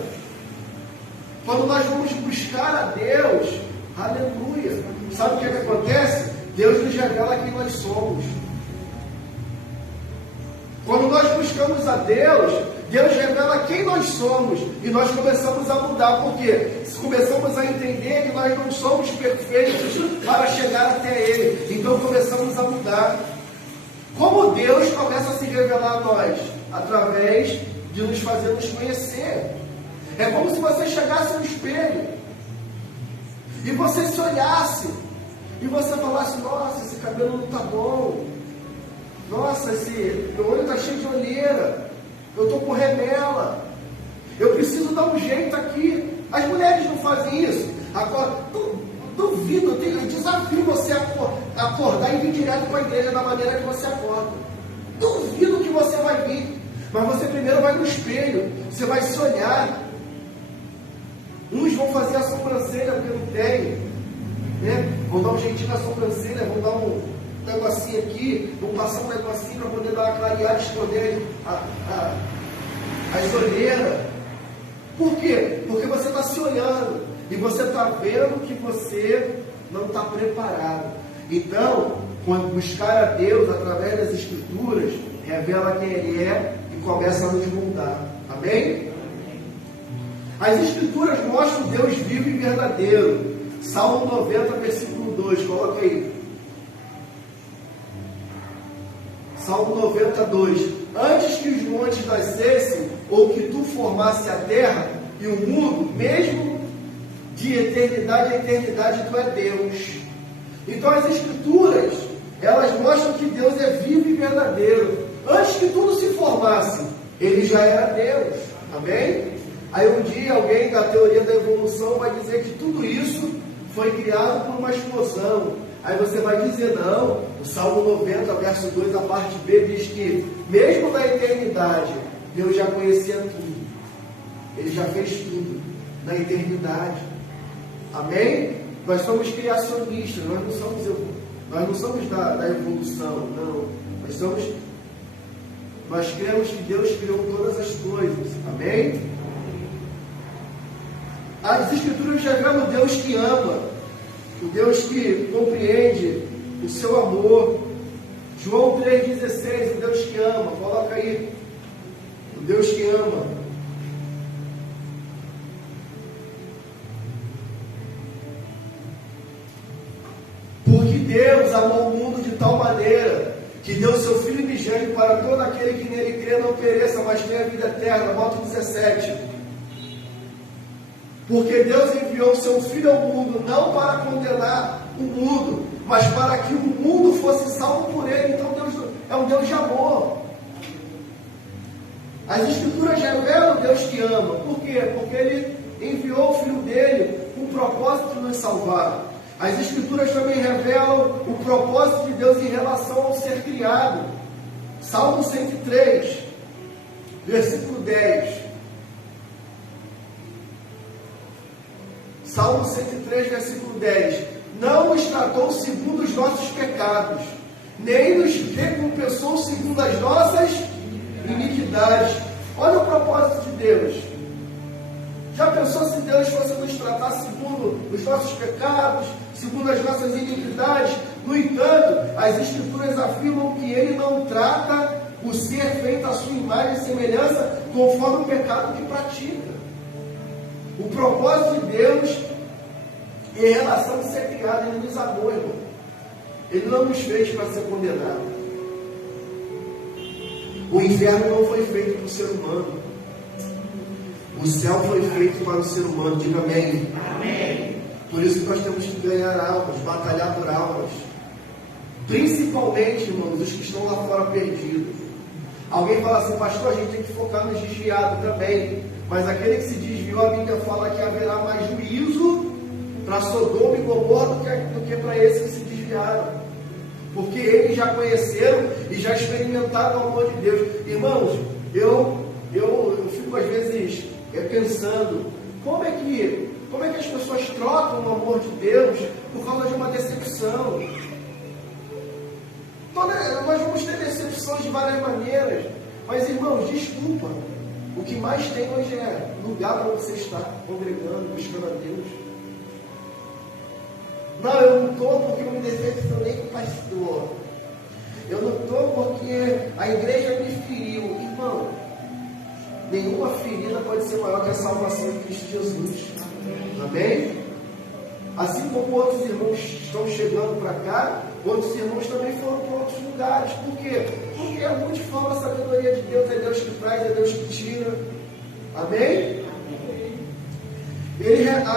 Quando nós vamos buscar a Deus, aleluia. Sabe o que acontece? Deus nos revela quem nós somos. Quando nós buscamos a Deus, Deus revela quem nós somos. E nós começamos a mudar. Por quê? Começamos a entender que nós não somos perfeitos para chegar até Ele. Então começamos a mudar. Como Deus começa a se revelar a nós? Através de nos fazermos conhecer. É como se você chegasse no espelho e você se olhasse e você falasse, nossa, esse cabelo não está bom. Nossa, meu olho está cheio de olheira. Eu estou com remela. Eu preciso dar um jeito aqui. As mulheres não fazem isso. Agora, duvido, eu desafio você a acordar e vir direto para a igreja da maneira que você acorda. Duvido que você vai vir. Mas você primeiro vai no espelho. Você vai se olhar. Uns vão fazer a sobrancelha porque não tem. Né? Vão dar um jeitinho na sobrancelha, vão dar um negocinho aqui, vão passar um negocinho para poder dar uma clareada, esconder as olheiras. Por quê? Porque você está se olhando e você está vendo que você não está preparado. Então, quando buscar a Deus através das Escrituras, revela quem Ele é e começa a nos moldar. Amém? As Escrituras mostram Deus vivo e verdadeiro. Salmo 90, versículo 2, coloca aí. Salmo 92. Antes que os montes nascessem, ou que tu formasse a terra e o mundo, mesmo de eternidade a eternidade, tu é Deus. Então as Escrituras, elas mostram que Deus é vivo e verdadeiro. Antes que tudo se formasse, Ele já era Deus. Amém? Aí um dia alguém da teoria da evolução vai dizer que tudo isso foi criado por uma explosão. Aí você vai dizer, não, o Salmo 90, verso 2, a parte B, diz que mesmo na eternidade, Deus já conhecia tudo. Ele já fez tudo na eternidade. Amém? Nós somos criacionistas, nós não somos da evolução, não. Nós cremos que Deus criou todas as coisas. Amém? As Escrituras revelam o Deus que ama, o Deus que compreende o seu amor. João 3,16, o Deus que ama, coloca aí, o Deus que ama. Porque Deus amou o mundo de tal maneira que deu seu Filho unigênito para todo aquele que nele crê não pereça, mas tenha vida eterna. Volta 17. Porque Deus enviou o seu Filho ao mundo, não para condenar o mundo, mas para que o mundo fosse salvo por ele. Então Deus é um Deus de amor. As Escrituras revelam o Deus que ama. Por quê? Porque Ele enviou o Filho dele com o propósito de nos salvar. As Escrituras também revelam o propósito de Deus em relação ao ser criado. Salmo 103, versículo 10. Salmo 103, versículo 10. Não nos tratou segundo os nossos pecados, nem nos recompensou segundo as nossas iniquidades. Olha o propósito de Deus. Já pensou se Deus fosse nos tratar segundo os nossos pecados, segundo as nossas iniquidades? No entanto, as Escrituras afirmam que Ele não trata o ser feito à sua imagem e semelhança conforme o pecado que pratica. O propósito de Deus em relação a ser criado, Ele nos amou, irmão. Ele não nos fez para ser condenado. O inferno não foi feito para o ser humano. O céu foi feito para o ser humano. Diga amém. Amém. Por isso que nós temos que ganhar almas, batalhar por almas. Principalmente, irmãos, os que estão lá fora perdidos. Alguém fala assim, pastor, a gente tem que focar nos desviados também. Mas aquele que se desviou, a Bíblia fala que haverá mais juízo para Sodoma e Gomorra do que para esses que se desviaram. Porque eles já conheceram e já experimentaram o amor de Deus. Irmãos, eu fico às vezes pensando, como é que as pessoas trocam o amor de Deus por causa de uma decepção? Nós vamos ter decepções de várias maneiras, mas irmãos, desculpa, o que mais tem hoje é lugar para você estar congregando, buscando a Deus. Não, eu não estou porque eu me decepcionei com o pastor. Eu não estou porque a igreja me feriu. Irmão, nenhuma ferida pode ser maior que a salvação em Cristo Jesus. Amém? Assim como outros irmãos estão chegando para cá, outros irmãos também foram para outros lugares. Por quê? Porque é multiforme a sabedoria de Deus. É Deus que traz, é Deus que tira. Amém?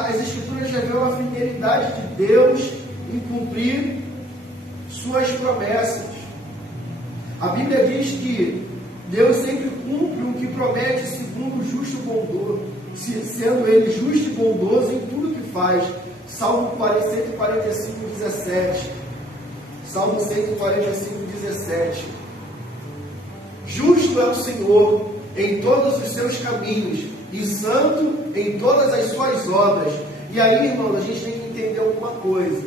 As Escrituras revelam a fidelidade de Deus em cumprir suas promessas. A Bíblia diz que Deus sempre cumpre o que promete segundo o justo e bondoso, sendo Ele justo e bondoso em tudo que faz. Salmo 145, 17. Salmo 145, 17. Justo é o Senhor em todos os seus caminhos e santo em todas as suas obras. E aí, irmãos, a gente tem que entender alguma coisa.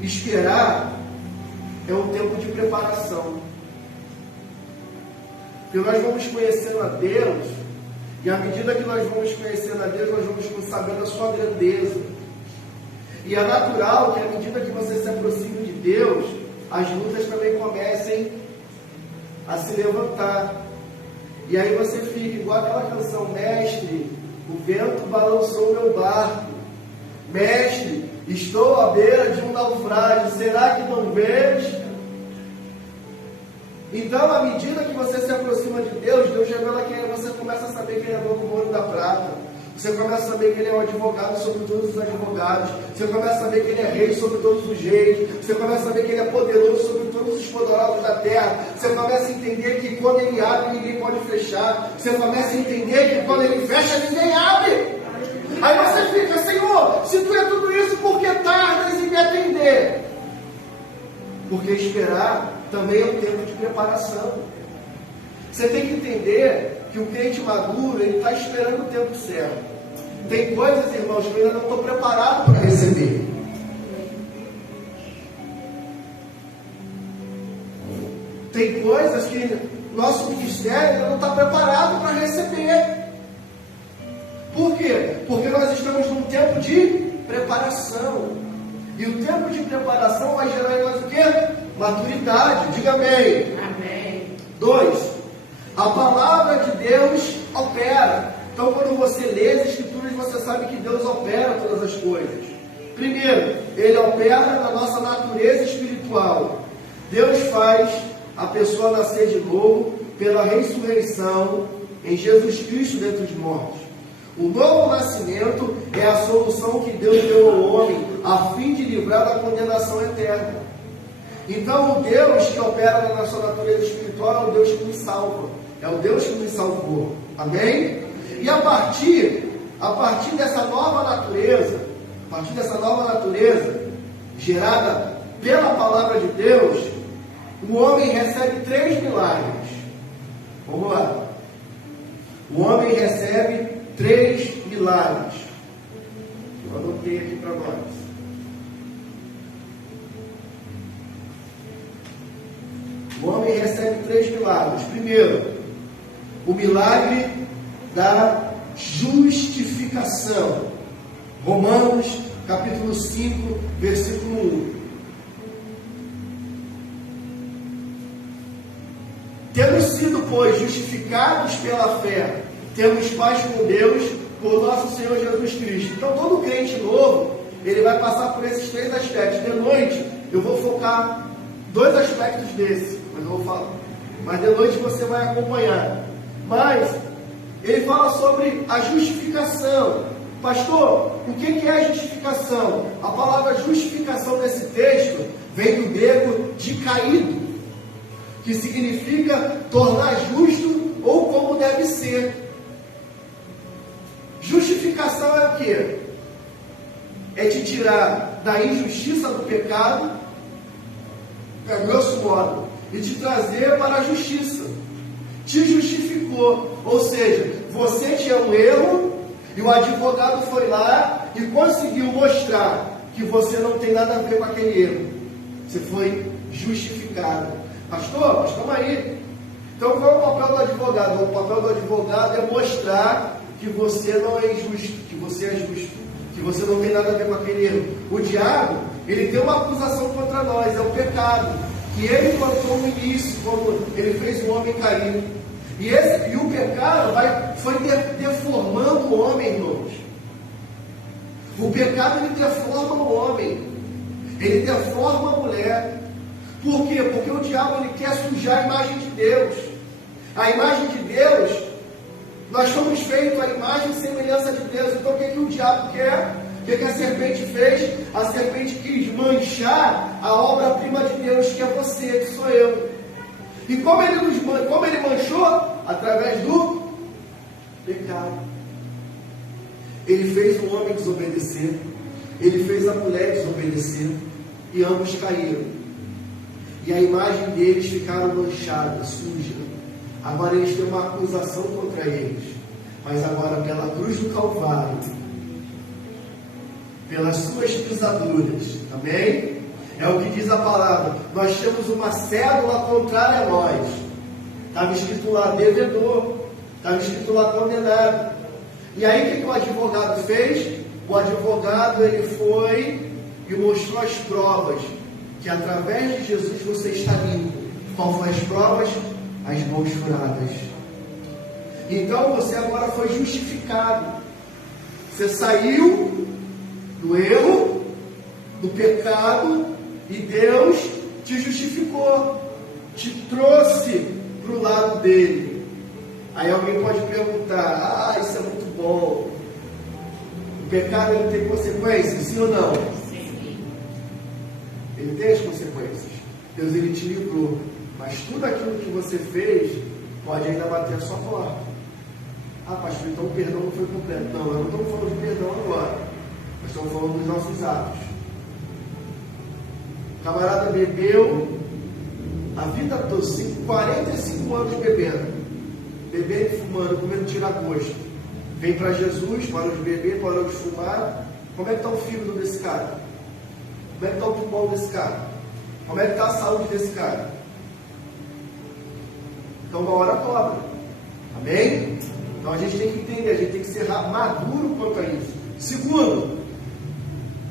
Esperar é um tempo de preparação. Porque nós vamos conhecendo a Deus, e à medida que nós vamos conhecendo a Deus, nós vamos sabendo a sua grandeza. E é natural que à medida que você se aproxime de Deus, as lutas também comecem a se levantar. E aí você fica igual aquela canção, mestre, o vento balançou meu barco. Mestre, estou à beira de um naufrágio, será que não vês? Então, à medida que você se aproxima de Deus, Deus revela quem é, você começa a saber que Ele é dono do ouro e da prata. Você começa a saber que Ele é o advogado sobre todos os advogados. Você começa a saber que Ele é rei sobre todos os reis. Você começa a saber que Ele é poderoso sobre todos os poderosos da terra. Você começa a entender que quando Ele abre, ninguém pode fechar. Você começa a entender que quando Ele fecha, ninguém abre. Aí você fica, Senhor, se Tu é tudo isso, por que tardas em me atender? Porque esperar também é um tempo de preparação. Você tem que entender que o crente maduro, ele está esperando o tempo certo. Tem coisas, irmãos, que eu ainda não estou preparado para receber. Tem coisas que nosso ministério ainda não está preparado para receber. Por quê? Porque nós estamos num tempo de preparação. E o tempo de preparação vai gerar em nós o quê? Maturidade. Diga amém. Amém. 2. A palavra de Deus opera. Então, quando você lê as Escrituras, você sabe que Deus opera todas as coisas. Primeiro, Ele opera na nossa natureza espiritual. Deus faz a pessoa nascer de novo pela ressurreição em Jesus Cristo dentre os mortos. O novo nascimento é a solução que Deus deu ao homem a fim de livrar da condenação eterna. Então, o Deus que opera na nossa natureza espiritual é o Deus que nos salva. É o Deus que nos salvou. Amém? E a partir dessa nova natureza, gerada pela palavra de Deus, o homem recebe 3 milagres. Vamos lá. O homem recebe 3 milagres. Eu anotei aqui para nós. O homem recebe 3 milagres. Primeiro, o milagre da justificação. Romanos, capítulo 5, versículo 1. Tendo sido, pois, justificados pela fé, temos paz com Deus por nosso Senhor Jesus Cristo. Então, todo crente novo, ele vai passar por esses 3 aspectos. De noite, eu vou focar 2 aspectos desse, mas eu vou falar. Mas de noite você vai acompanhar. Mas ele fala sobre a justificação. Pastor, o que é a justificação? A palavra justificação nesse texto vem do grego dikaído, que significa tornar justo ou como deve ser. Justificação é o quê? É te tirar da injustiça do pecado, é grosso modo, e te trazer para a justiça. Te justificou, ou seja, você tinha um erro e o advogado foi lá e conseguiu mostrar que você não tem nada a ver com aquele erro. Você foi justificado. Pastor, mas calma aí. Então qual é o papel do advogado? O papel do advogado é mostrar que você não é injusto, que você é justo, que você não tem nada a ver com aquele erro. O diabo, ele tem uma acusação contra nós, é o pecado, que ele plantou no início, como ele fez o homem cair. E o pecado foi deformando o homem, irmãos. O pecado, ele deforma o homem, ele deforma a mulher. Por quê? Porque o diabo, ele quer sujar a imagem de Deus. A imagem de Deus, nós fomos feitos à imagem e semelhança de Deus. Então o que o diabo quer? O que a serpente fez? A serpente quis manchar a obra-prima de Deus, que é você, que sou eu. E como ele manchou? Através do pecado. Ele fez o homem desobedecer, ele fez a mulher desobedecer, e ambos caíram. E a imagem deles ficaram manchada, suja. Agora eles têm uma acusação contra eles. Mas agora pela cruz do Calvário, pelas suas pisaduras, amém? É o que diz a palavra. Nós temos uma cédula contrária a nós. Estava escrito lá, devedor. Estava escrito lá, condenado. E aí o que o advogado fez? O advogado, ele foi e mostrou as provas, que através de Jesus você está limpo. Qual foram as provas? As mãos furadas. Então você agora foi justificado. Você saiu do erro, do pecado, e Deus te justificou, te trouxe para o lado dele. Aí alguém pode perguntar: isso é muito bom. O pecado, ele tem consequências, sim ou não? Sim. Ele tem as consequências. Deus, ele te livrou. Mas tudo aquilo que você fez pode ainda bater a sua porta. Pastor, então o perdão não foi completo. Não, eu não estou falando de perdão agora. Nós estamos falando dos nossos atos. O camarada bebeu a vida toda, 45 anos bebendo, fumando, comendo tira-gosto. Vem para Jesus, parou de beber, parou de fumar. Como é que está o fígado desse cara? Como é que está o pulmão desse cara? Como é que está a saúde desse cara? Então uma hora cobra. Amém? Então a gente tem que entender, a gente tem que ser maduro quanto a isso. Segundo,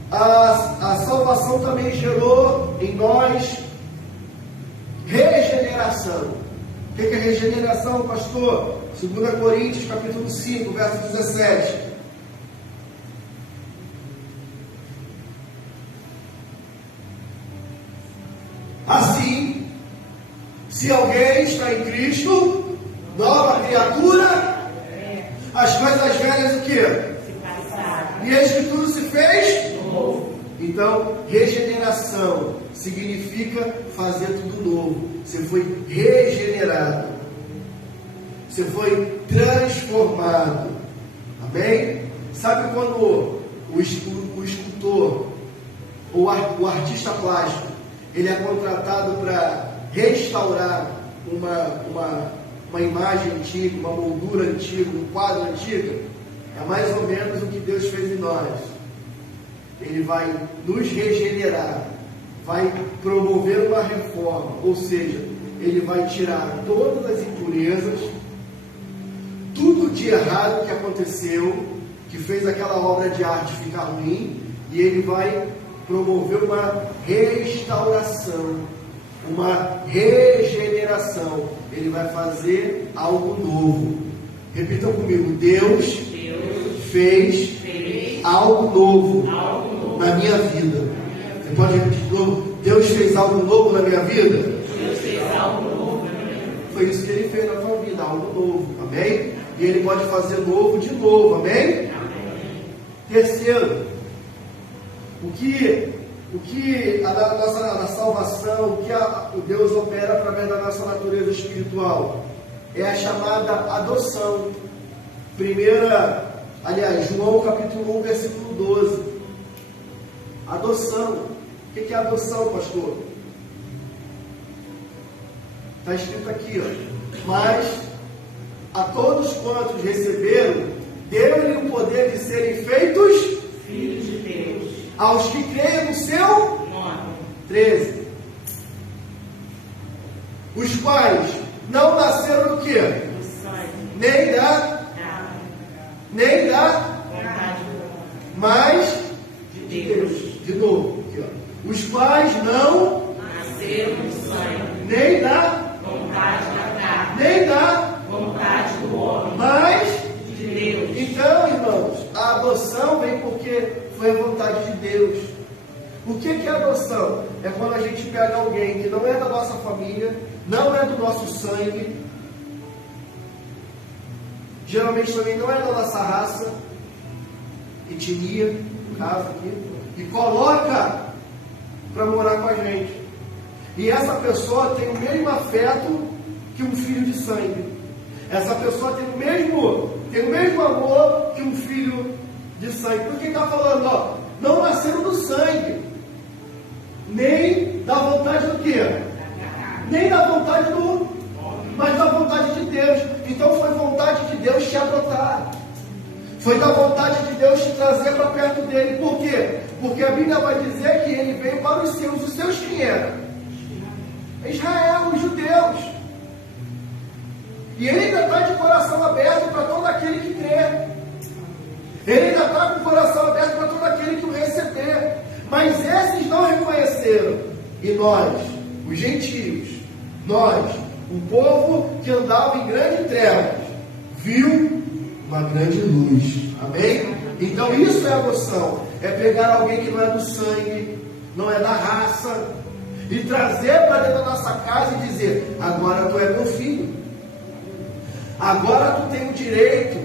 a salvação também gerou em nós regeneração. O que é regeneração, pastor? 2 Coríntios, capítulo 5, verso 17. Assim, se alguém está em Cristo, nova criatura, as coisas velhas o quê? E eis que tudo se fez novo. Então, regeneração significa fazer tudo novo. Você foi regenerado. Você foi transformado. Amém? Sabe quando o escultor ou o artista plástico, ele é contratado para restaurar uma imagem antiga, uma moldura antiga, um quadro antigo? É mais ou menos o que Deus fez em nós. Ele vai nos regenerar, vai promover uma reforma, ou seja, ele vai tirar todas as impurezas, tudo de errado que aconteceu, que fez aquela obra de arte ficar ruim, e ele vai promover uma restauração, uma regeneração. Ele vai fazer algo novo. Repitam comigo: Deus fez algo novo na minha vida. Você pode repetir de novo? Deus fez algo novo na minha vida? Deus fez algo novo na minha vida. Foi isso que Ele fez na tua vida, algo novo, amém? E Ele pode fazer novo de novo, amém? Terceiro, o que a salvação, o que o Deus opera através da nossa natureza espiritual é a chamada adoção. João capítulo 1, versículo 12. Adoção. O que é adoção, pastor? Está escrito aqui, ó. Mas a todos quantos receberam, deu-lhe o poder de serem feitos filhos de Deus, aos que creem no seu nome. 13. Os quais não nasceram do quê? Do sangue, Nem da, vontade mas de Deus. De novo, aqui, ó. Os quais não Nasceram do sangue, nem da, vontade da carne, nem da, vontade do homem, mas. de Deus. Então, irmãos, a adoção vem porque foi a vontade de Deus. O que é adoção? É quando a gente pega alguém que não é da nossa família, não é do nosso sangue, geralmente também não é da nossa raça, etnia, no caso aqui, e coloca para morar com a gente. E essa pessoa tem o mesmo afeto que um filho de sangue. Essa pessoa tem o mesmo amor que um filho de sangue. Porque está falando, ó, não nasceram do sangue, nem da vontade do quê? Nem da vontade do, mas da vontade de Deus. Então foi vontade de Deus te adotar. Foi da vontade de Deus te trazer para perto dele. Por quê? Porque a Bíblia vai dizer que ele veio para os seus quem era? Israel, os judeus. E ele ainda está de coração aberto para todo aquele que crê. Ele ainda está com o coração aberto para todo aquele que o receber. Mas esses não reconheceram. E nós, os gentios, nós, o povo que andava em grandes trevas, viu uma grande luz. Amém? Então isso é adoção. É pegar alguém que não é do sangue, não é da raça, e trazer para dentro da nossa casa e dizer: agora tu é meu filho. Agora tu tem o direito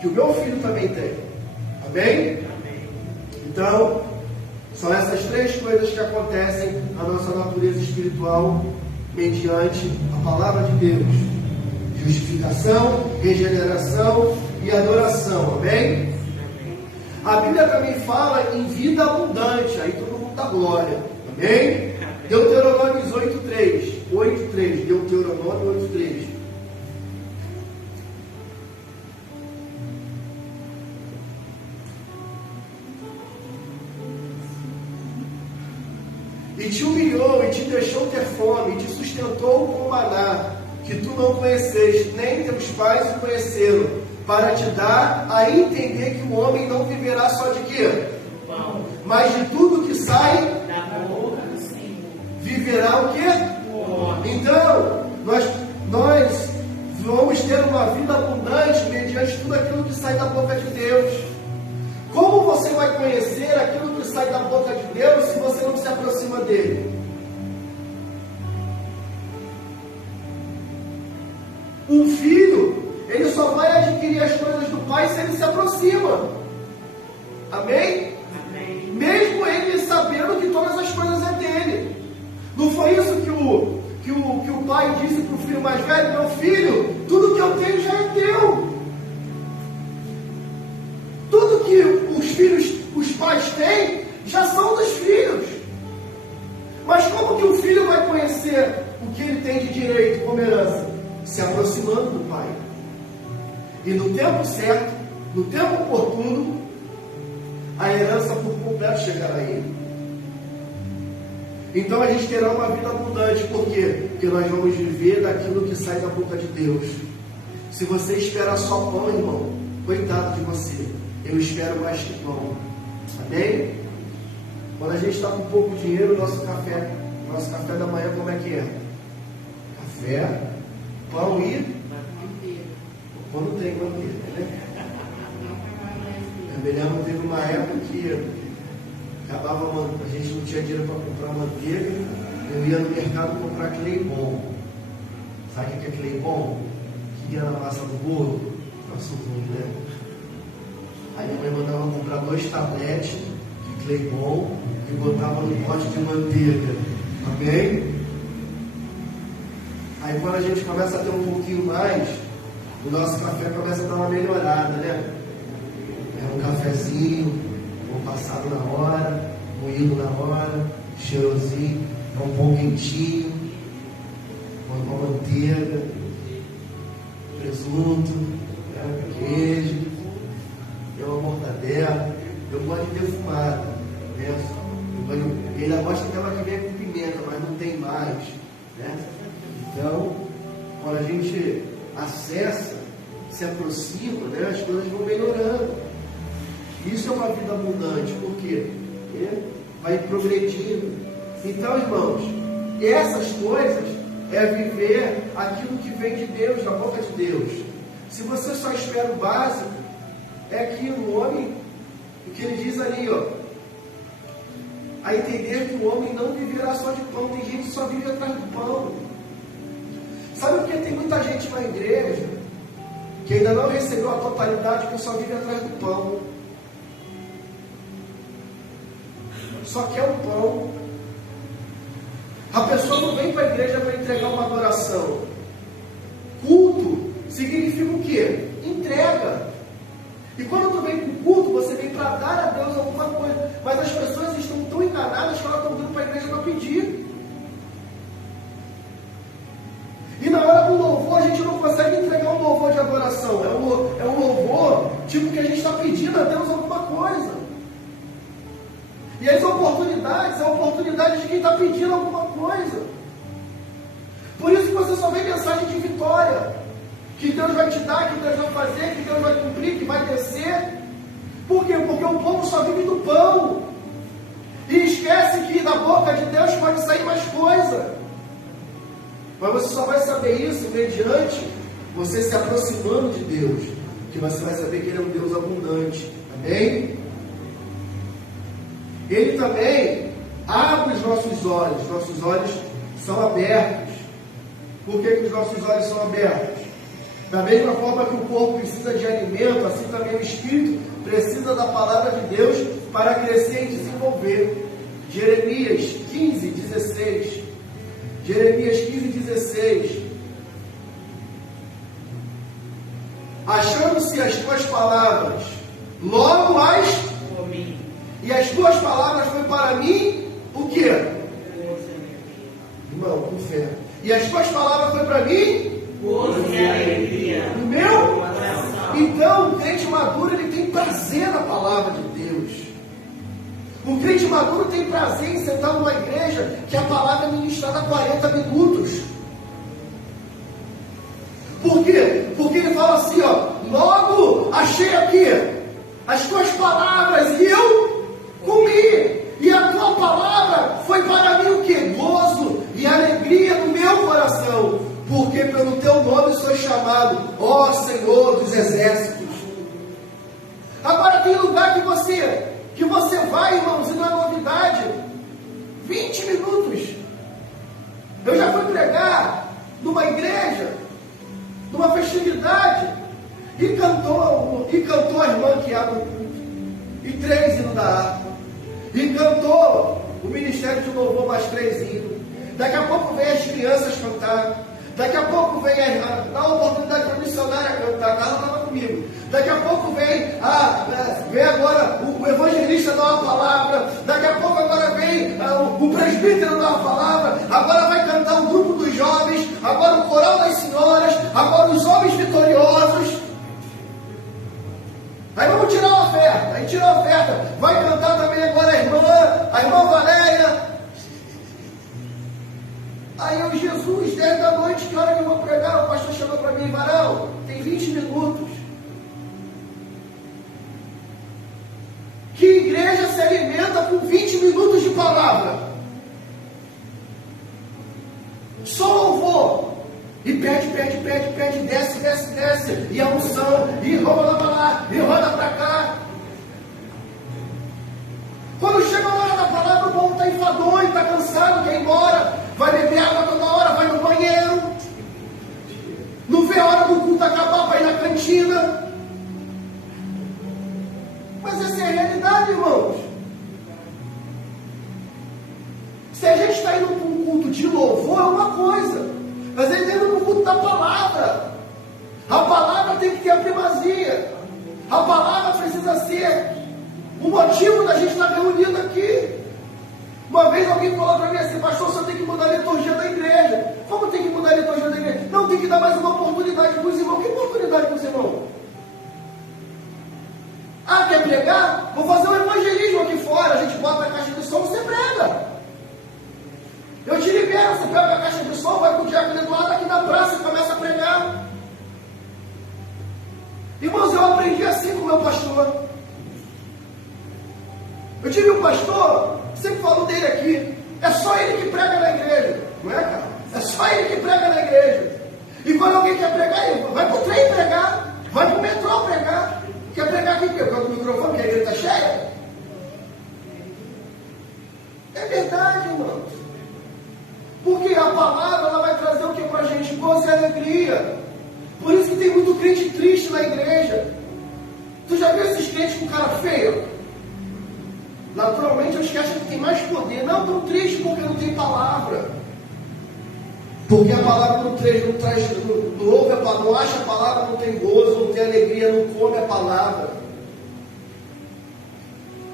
que o meu filho também tem. Amém? Então, são essas três coisas que acontecem na nossa natureza espiritual mediante a palavra de Deus: justificação, regeneração e adoração. Amém? A Bíblia também fala em vida abundante. Aí todo mundo dá glória. Amém? Deuteronômio 8:3. 8:3. Deuteronômio 8:3. E te humilhou, e te deixou ter fome, e te sustentou com maná, que tu não conheceste, nem teus pais o conheceram, para te dar a entender que o homem não viverá só de quê? Pão. Mas de tudo que sai, Da boca do Senhor. viverá o quê? O homem. Então, nós vamos ter uma vida abundante mediante tudo aquilo que sai da boca de Deus. Como você vai conhecer aquilo que sai da boca de Deus se você não se aproxima dele? Um filho, ele só vai adquirir as coisas do pai se ele se aproxima. Amém? Amém. Mesmo ele sabendo que todas as coisas é dele. Não foi isso que o pai disse para o filho mais velho: meu filho, tudo que eu tenho já é teu. Tudo que os pais têm, já são dos filhos. Mas como que o filho vai conhecer o que ele tem de direito como herança? Se aproximando do pai. E no tempo certo, no tempo oportuno, a herança por completo chegará a ele. Então a gente terá uma vida abundante. Por quê? Porque nós vamos viver daquilo que sai da boca de Deus. Se você espera só pão, irmão, coitado de você. Eu espero mais que pão. Amém? Quando a gente está com pouco dinheiro, nosso café da manhã, como é que é? Café, pão e... Quando tem manteiga, né? Eu me lembro, teve uma época que a gente não tinha dinheiro para comprar manteiga, eu ia no mercado comprar Claybon. Sabe o que é Claybon? Que ia na massa do bolo, nosso ruim, né? Aí minha mãe mandava comprar 2 tabletes de Claybon e botava no pote de manteiga. Amém? Aí quando a gente começa a ter um pouquinho mais, o nosso café começa a dar uma melhorada, né? É um cafezinho, passado na hora, moído na hora, cheirosinho, é um pão quentinho, com manteiga, presunto, queijo, tem uma mortadela. Eu gosto de defumado, né? Ele gosta daquela que vem com pimenta, mas não tem mais, né? Então, quando a gente acessa, se aproxima, né, as coisas vão melhorando. Isso é uma vida abundante, porque vai progredindo. Então, irmãos, essas coisas é viver aquilo que vem de Deus, da boca de Deus. Se você só espera o básico, é aquilo, o homem, o que ele diz ali, ó, a entender que o homem não viverá só de pão. Tem gente que só vive atrás do pão. Sabe por que tem muita gente na igreja que ainda não recebeu a totalidade, que só vive atrás do pão? Só quer o pão. A pessoa não vem para a igreja para entregar uma adoração. Culto significa o quê? Entrega. E quando tu vem para o culto, você vem para dar a Deus alguma coisa. Mas as pessoas estão tão enganadas que elas estão vindo para a igreja para pedir. E na hora do louvor, a gente não consegue entregar um louvor de adoração. É um louvor, tipo, que a gente está pedindo a Deus alguma coisa. E as oportunidades, é a oportunidade de quem está pedindo alguma coisa. Por isso que você só vê mensagem de vitória. Que Deus vai te dar, que Deus vai fazer, que Deus vai cumprir, que vai descer. Por quê? Porque o povo só vive do pão. E esquece que da boca de Deus pode sair mais coisa. Mas você só vai saber isso mediante você se aproximando de Deus. Que você vai saber que Ele é um Deus abundante. Amém? Ele também abre os nossos olhos. Nossos olhos são abertos. Por que os nossos olhos são abertos? Da mesma forma que o corpo precisa de alimento, assim também o espírito precisa da palavra de Deus para crescer e desenvolver. Jeremias 15, 16. Jeremias 15, 16. Achando-se as tuas palavras, logo as comi. E as tuas palavras foi para mim o quê? Irmão, com fé. E as tuas palavras foi para mim Gozo e alegria. o meu? Coração. Então, o crente maduro, ele tem prazer na palavra de Deus. O crente maduro tem prazer em sentar numa igreja que a palavra é ministrada 40 minutos. Por quê? Porque ele fala assim, ó, logo achei aqui as tuas palavras e eu comi. E a tua palavra foi para mim o quê? Gozo e alegria no meu coração. Porque pelo teu nome sou chamado, ó Senhor dos exércitos. Agora tem lugar que você vai, irmãos, e não é novidade. 20 minutos. Eu já fui pregar numa igreja, numa festividade, e cantou a irmã que abre e 3 hinos da harpa. E cantou o ministério de louvor mais 3 hinos. Daqui a pouco vem as crianças cantar. Daqui a pouco vem a oportunidade para a missionária cantar. Ela estava comigo. Daqui a pouco vem agora o evangelista dar uma palavra. Daqui a pouco agora vem o presbítero dar uma palavra. Agora vai cantar o grupo dos jovens. Agora o coral das senhoras. Agora os homens vitoriosos. Aí vamos tirar a oferta. Aí tira a oferta. Vai cantar também agora a irmã Valéria. Aí eu, Jesus, 10 da noite, que hora que eu vou pregar? O pastor chegou para mim, varão, tem 20 minutos. Que igreja se alimenta com 20 minutos de palavra? Só louvor. E pede, desce. E a unção, e roda para lá, e roda para cá. está cansado, quer ir embora, vai beber água toda hora, vai no banheiro, não vê a hora do culto acabar para ir na cantina. Mas essa é a realidade, irmãos. Se a gente está indo para um culto de louvor, é uma coisa, mas a gente está indo para um culto da palavra. A palavra tem que ter a primazia. A palavra precisa ser o motivo da gente estar reunido aqui. Uma vez alguém falou para mim assim: pastor, você tem que mudar a liturgia da igreja. Como tem que mudar a liturgia da igreja? Não, tem que dar mais uma oportunidade para os irmãos. Que oportunidade para os irmãos? Ah, quer pregar? Vou fazer um evangelismo aqui fora. A gente bota a caixa de som, você prega. Eu te libero, você pega a caixa de som, vai com o diácono do lado aqui na praça e começa a pregar. Irmãos, eu aprendi assim com o meu pastor. Eu tive um pastor, sempre falo dele aqui, é só ele que prega na igreja. Não é, cara? É só ele que prega na igreja. E quando alguém quer pregar, ele vai para o trem pregar, vai para o metrô pregar. Quer pregar aqui, por causa do microfone, que a igreja está cheia? É verdade, irmãos. Porque a palavra ela vai trazer o que para a gente? Gozo e alegria. Por isso que tem muito crente triste na igreja. Tu já viu esses crentes com cara feia? Naturalmente, os que acham que tem mais poder. Não, tão triste porque não tem palavra. Porque a palavra não ouve a palavra, não acha a palavra, não tem gozo, não tem alegria, não come a palavra.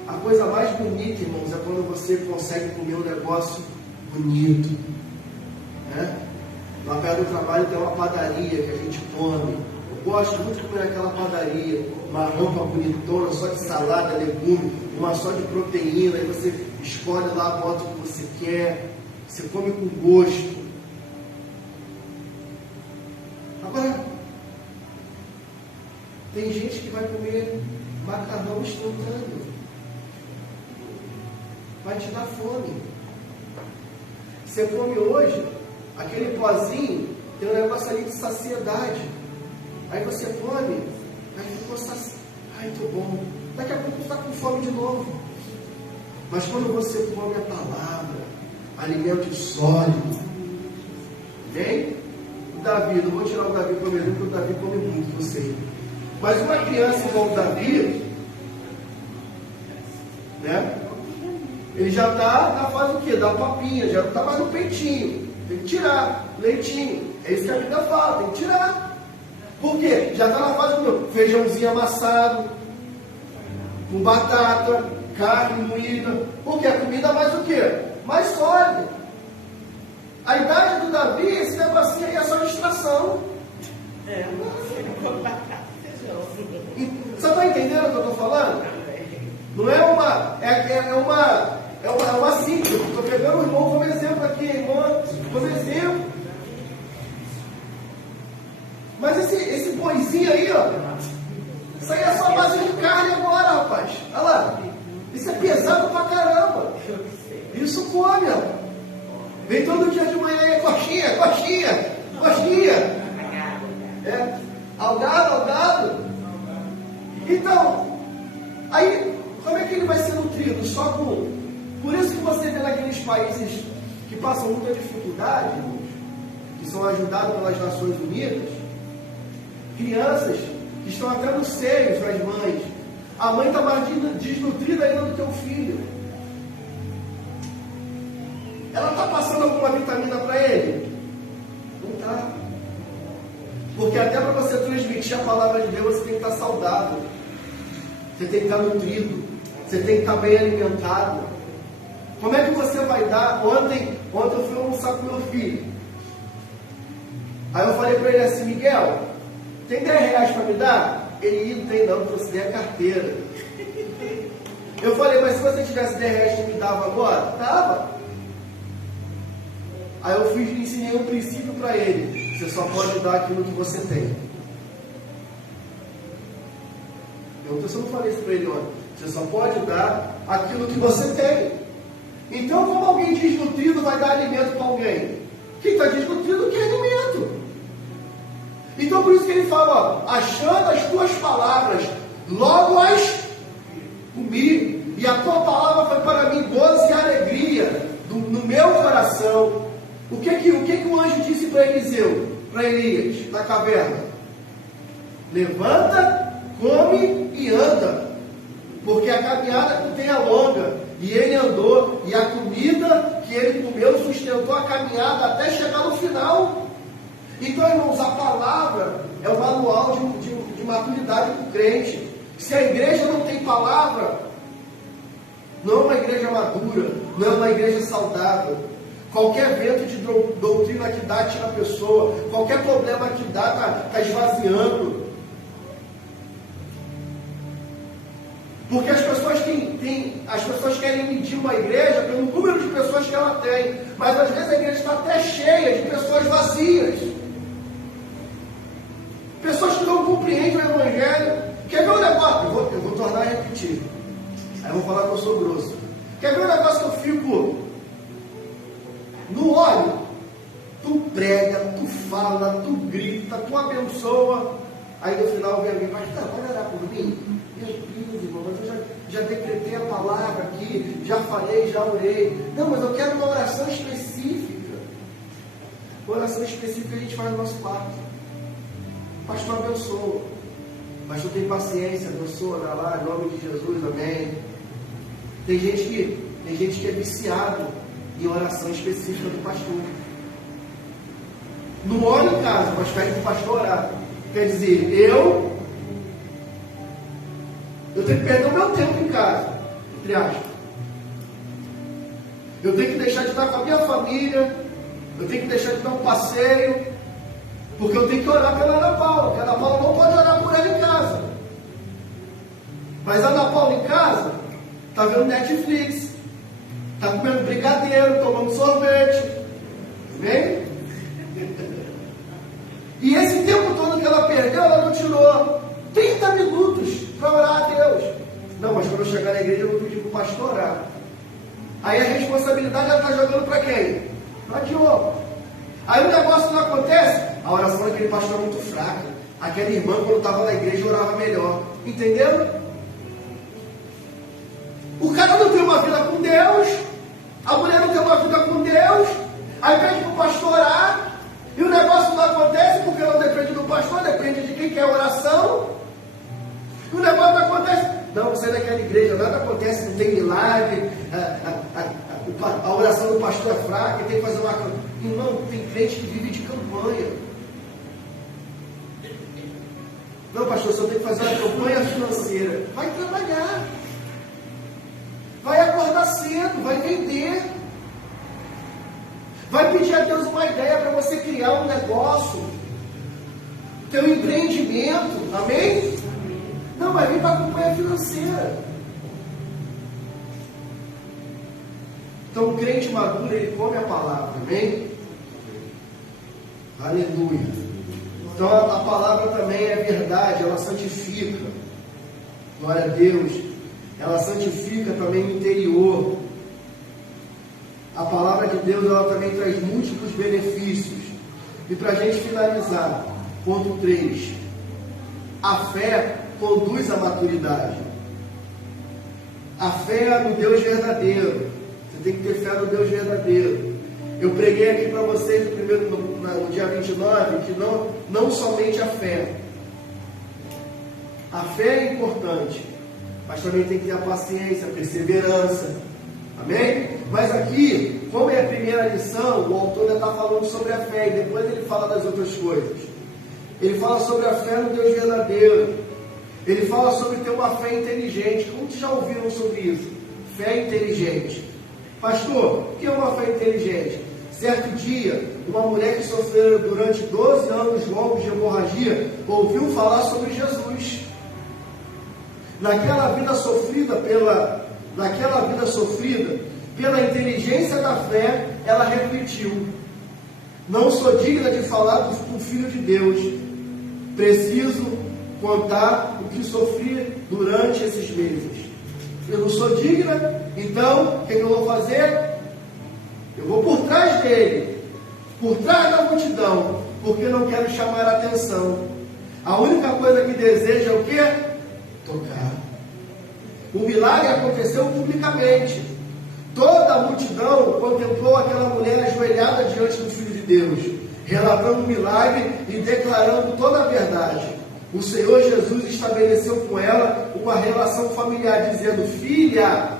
A coisa mais bonita, irmãos, é quando você consegue comer um negócio bonito. Né? Lá perto do trabalho tem uma padaria que a gente come. Eu gosto muito de comer naquela padaria. Uma rampa bonitona, só de salada, legume, uma só de proteína. Aí você escolhe lá, bota o que você quer. Você come com gosto. Agora, tem gente que vai comer macarrão instantâneo. Vai te dar fome. Você come hoje, aquele pozinho, tem um negócio ali de saciedade. Aí você come, aí ficou saciado. Ai, tô bom. Daqui a pouco você está com fome de novo. Mas quando você come a palavra, alimento sólido, vem? O Davi, não vou tirar o Davi como exemplo, porque o Davi come muito, eu sei. Mas uma criança igual o Davi, né? Ele já está na fase do quê? Da papinha, já não está mais no peitinho. Tem que tirar leitinho. É isso que a Bíblia fala, tem que tirar. Por quê? Já está na fase do feijãozinho amassado, com batata, carne moída. Porque a comida mais o quê? Mais sólida. A idade do Davi, esse negocinho aí é só distração. Você está entendendo o que eu estou falando? Não é uma. É uma síntese. Estou pegando o irmão como exemplo aqui, irmã, como exemplo. Mas esse boizinho aí, ó. Isso aí é só base de carne agora, rapaz. Olha lá. Isso é pesado pra caramba. Isso come, ó. Vem todo dia de manhã aí, coxinha. É. Algado. Então, aí, como é que ele vai ser nutrido? Só com... Por isso que você vê naqueles países que passam muita dificuldade, que são ajudados pelas Nações Unidas, crianças que estão até nos seios das mães. A mãe está mais desnutrida ainda do que o filho. Ela está passando alguma vitamina para ele? Não está. Porque até para você transmitir a palavra de Deus, você tem que estar saudável. Você tem que estar nutrido. Você tem que estar bem alimentado. Como é que você vai dar? Ontem eu fui almoçar com meu filho. Aí eu falei para ele assim: Miguel, tem 10 reais para me dar? Ele não tem não, você der a carteira. Eu falei: mas se você tivesse 10 reais, você me dava agora? Dava. Aí eu ensinei um princípio para ele: você só pode dar aquilo que você tem. Eu não falei isso para ele ontem. Você só pode dar aquilo que você tem. Então, como alguém desnutrido vai dar alimento para alguém? Quem está desnutrido quer alimento. Então, por isso que ele fala: ó, achando as tuas palavras, logo as comi, e a tua palavra foi para mim gozo e alegria. No meu coração. O que o anjo disse para Eliseu, para Elias, na caverna? Levanta, come e anda, porque a caminhada que tem é longa. E ele andou, e a comida que ele comeu sustentou a caminhada até chegar no final. Então, irmãos, a palavra é o manual de maturidade do crente. Se a igreja não tem palavra, não é uma igreja madura, não é uma igreja saudável. Qualquer vento de doutrina que dá, tira a pessoa. Qualquer problema que dá, está esvaziando. Porque as pessoas querem medir uma igreja pelo número de pessoas que ela tem. Mas às vezes a igreja está até cheia de pessoas vazias. Pessoas que não compreendem o Evangelho. Quer ver um negócio? Eu vou tornar a repetir. Aí eu vou falar que eu sou grosso. Quer ver um negócio que eu fico no óleo? Tu prega, tu fala, tu grita, tu abençoa. Aí no final vem alguém, mas pode orar por mim? Meu Deus, irmão, mas eu já decretei a palavra aqui, já falei, já orei. Não, mas eu quero uma oração específica. Oração específica a gente faz no nosso quarto. Pastor, abençoa. Pastor, tem paciência, abençoa, dá lá, em nome de Jesus, amém. Tem gente que é viciado em oração específica do pastor. Não ora em casa, mas pede para o pastor orar. Quer dizer, eu tenho que perder o meu tempo em casa, entre aspas. Eu tenho que deixar de estar com a minha família, eu tenho que deixar de dar um passeio, porque eu tenho que orar pela Ana Paula, porque a Ana Paula não pode orar por ela em casa. Mas a Ana Paula em casa está vendo Netflix, está comendo brigadeiro, tomando sorvete. Amém? E esse tempo todo que ela perdeu, ela não tirou 30 minutos para orar a Deus. Não, mas quando eu chegar na igreja eu vou pedir para o pastor orar. Aí a responsabilidade ela está jogando para quem? Para Diogo. Aí o negócio não acontece, a oração daquele pastor é muito fraca. Aquela irmã, quando estava na igreja, orava melhor. Entendeu? O cara não tem uma vida com Deus, a mulher não tem uma vida com Deus, aí pede para o pastor orar, e o negócio não acontece porque não depende do pastor, depende de quem quer oração. E o negócio não acontece. Não, você é daquela igreja, nada acontece, não tem milagre, a oração do pastor é fraca, tem que fazer uma... Irmão, tem crente que vive de campanha. Não, pastor, só tem que fazer uma campanha financeira. Vai trabalhar. Vai acordar cedo, vai vender. Vai pedir a Deus uma ideia para você criar um negócio. Teu empreendimento. Amém? Não, vai vir para a campanha financeira. Então o crente maduro, ele come a palavra. Amém? Aleluia. Então a palavra também é verdade, ela santifica. Glória a Deus. Ela santifica também o interior. A palavra de Deus, ela também traz múltiplos benefícios. E para a gente finalizar, ponto 3. A fé conduz à maturidade. A fé é no Deus verdadeiro. Você tem que ter fé no Deus verdadeiro. Eu preguei aqui para vocês no dia 29 que não somente a fé. A fé é importante, mas também tem que ter a paciência, a perseverança. Amém? Mas aqui, como é a primeira lição, o autor está falando sobre a fé e depois ele fala das outras coisas. Ele fala sobre a fé no Deus verdadeiro. Ele fala sobre ter uma fé inteligente. Como vocês já ouviram sobre isso? Fé inteligente. Pastor, o que é uma fé inteligente? Certo dia, uma mulher que sofreu durante 12 anos longos de hemorragia ouviu falar sobre Jesus. Naquela vida sofrida pela inteligência da fé, ela refletiu: não sou digna de falar do Filho de Deus, preciso contar o que sofri durante esses meses. Eu não sou digna, então o que eu vou fazer? Eu vou por trás dele, por trás da multidão, porque não quero chamar a atenção. A única coisa que desejo é o quê? Tocar. O milagre aconteceu publicamente. Toda a multidão contemplou aquela mulher ajoelhada diante do Filho de Deus, relatando o milagre e declarando toda a verdade. O Senhor Jesus estabeleceu com ela uma relação familiar, dizendo: filha,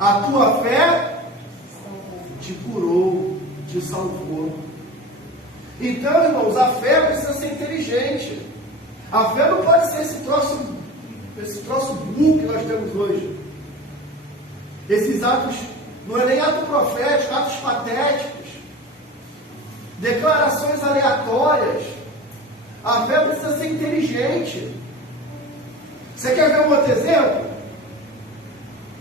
a tua fé te curou, te salvou. Então, irmãos, a fé precisa ser inteligente. A fé não pode ser esse troço burro que nós temos hoje. Esses atos, não é nem ato profético, atos patéticos, declarações aleatórias. A fé precisa ser inteligente. Você quer ver um outro exemplo?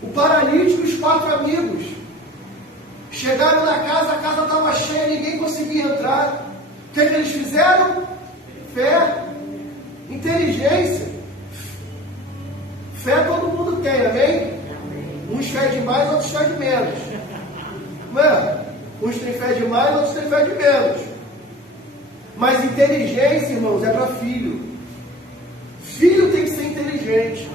O paralítico e os 4 amigos chegaram na casa, a casa estava cheia, ninguém conseguia entrar. O que eles fizeram? Fé, inteligência. Fé todo mundo tem, amém? Uns fé de mais, outros fé de menos. Não é? Uns têm fé de mais, outros têm fé de menos. Mas inteligência, irmãos, é para filho. Filho tem que ser inteligente.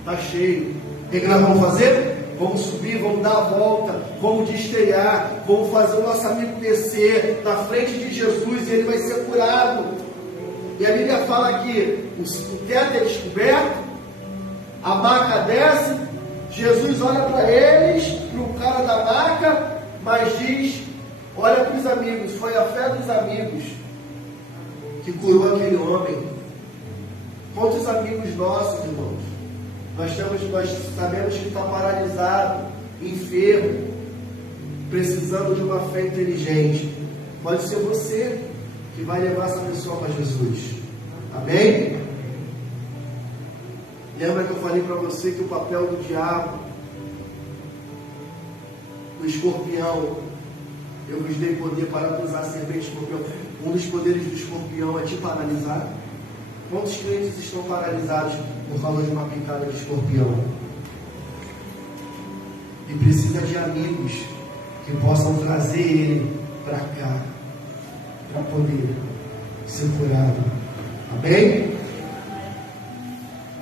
Está cheio. O que nós vamos fazer? Vamos subir, vamos dar a volta, vamos destellar, vamos fazer o nosso amigo descer na frente de Jesus e ele vai ser curado. E a Bíblia fala que o teto é descoberto, a maca desce, Jesus olha para eles, para o cara da maca, mas diz: olha para os amigos, foi a fé dos amigos que curou aquele homem. Quantos amigos nossos, irmãos? Nós sabemos que está paralisado, enfermo, precisando de uma fé inteligente. Pode ser você que vai levar essa pessoa para Jesus. Amém? Lembra que eu falei para você que o papel do diabo, do escorpião, eu vos dei poder para pisar a serpente e escorpião. Um dos poderes do escorpião é te paralisar. Quantos crentes estão paralisados por causa de uma picada de escorpião? E precisa de amigos que possam trazer ele para cá, para poder ser curado. Amém?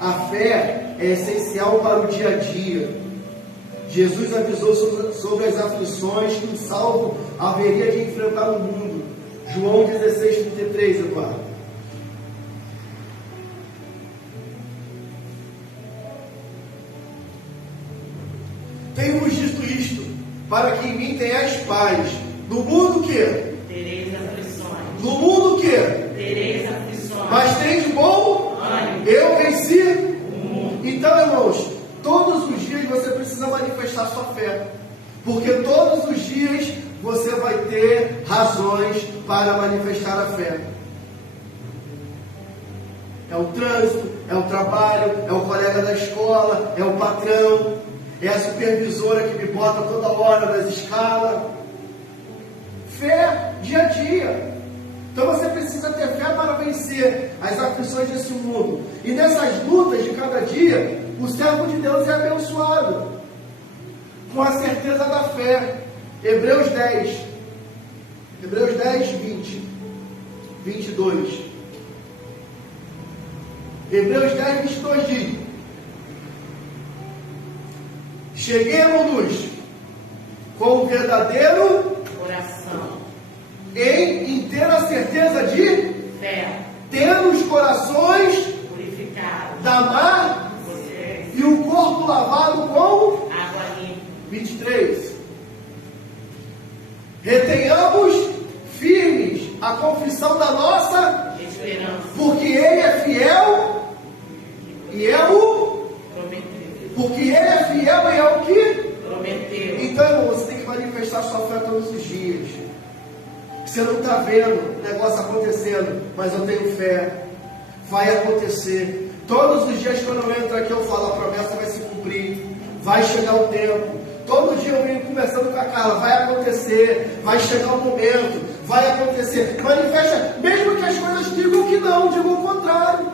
A fé é essencial para o dia a dia. Jesus avisou sobre as aflições que o salvo haveria de enfrentar no mundo. João 16:33, Eduardo. Tenho-vos dito isto, para que em mim tenhais paz. No mundo o quê? Tereis aflições. No mundo o quê? Tereis aflições. Mas tem de bom? Ânimo. Eu venci o mundo. Então, irmãos, todos os dias você precisa manifestar sua fé. Porque todos os dias você vai ter razões para manifestar a fé. É o trânsito, é o trabalho, é o colega da escola, é o patrão, é a supervisora que me bota toda hora nas escalas. Fé, dia a dia. Então você precisa ter fé para vencer as aflições desse mundo. E nessas lutas de cada dia, o servo de Deus é abençoado com a certeza da fé. Hebreus 10, 20, 22. Hebreus 10, 22 diz: cheguemos-nos com o verdadeiro Oração. em inteira certeza de Fé. tendo os corações Purificado. da mar Você. e o corpo lavado com Água limpa. 23. Retenhamos firmes a confissão da nossa, Esperança. porque Ele é fiel e é o... Prometeu. Porque Ele é fiel e é o que? Prometeu. Então, irmão, você tem que manifestar sua fé todos os dias. Você não está vendo o negócio acontecendo, mas eu tenho fé. Vai acontecer. Todos os dias quando eu entro aqui eu falo, a promessa vai se cumprir. Vai chegar o tempo. Todo dia eu venho conversando com a Carla, vai acontecer, vai chegar o momento, vai acontecer. Manifesta, mesmo que as coisas digam que não, digam o contrário.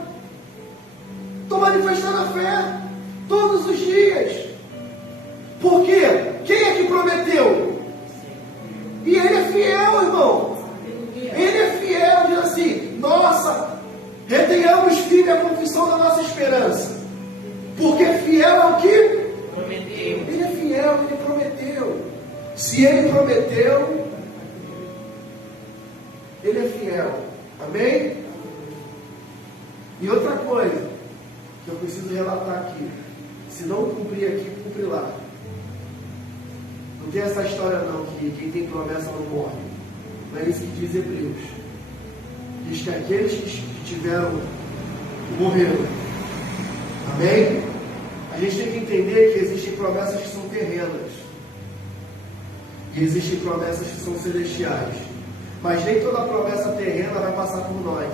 Estou manifestando a fé todos os dias. Por quê? Quem é que prometeu? E Ele é fiel, irmão. Ele é fiel, diz assim: nossa, retenhamos firme a confissão da nossa esperança. Porque fiel é o que? fiel, Ele prometeu. Se Ele prometeu, Ele é fiel. Amém? E outra coisa que eu preciso relatar aqui: se não cumprir aqui, cumpre lá. Não tem essa história não, que quem tem promessa não morre. Não é isso que diz Hebreus. Diz que aqueles que tiveram, morreram. Amém? A gente tem que entender que existem promessas que são terrenas. E existem promessas que são celestiais. Mas nem toda promessa terrena vai passar por nós.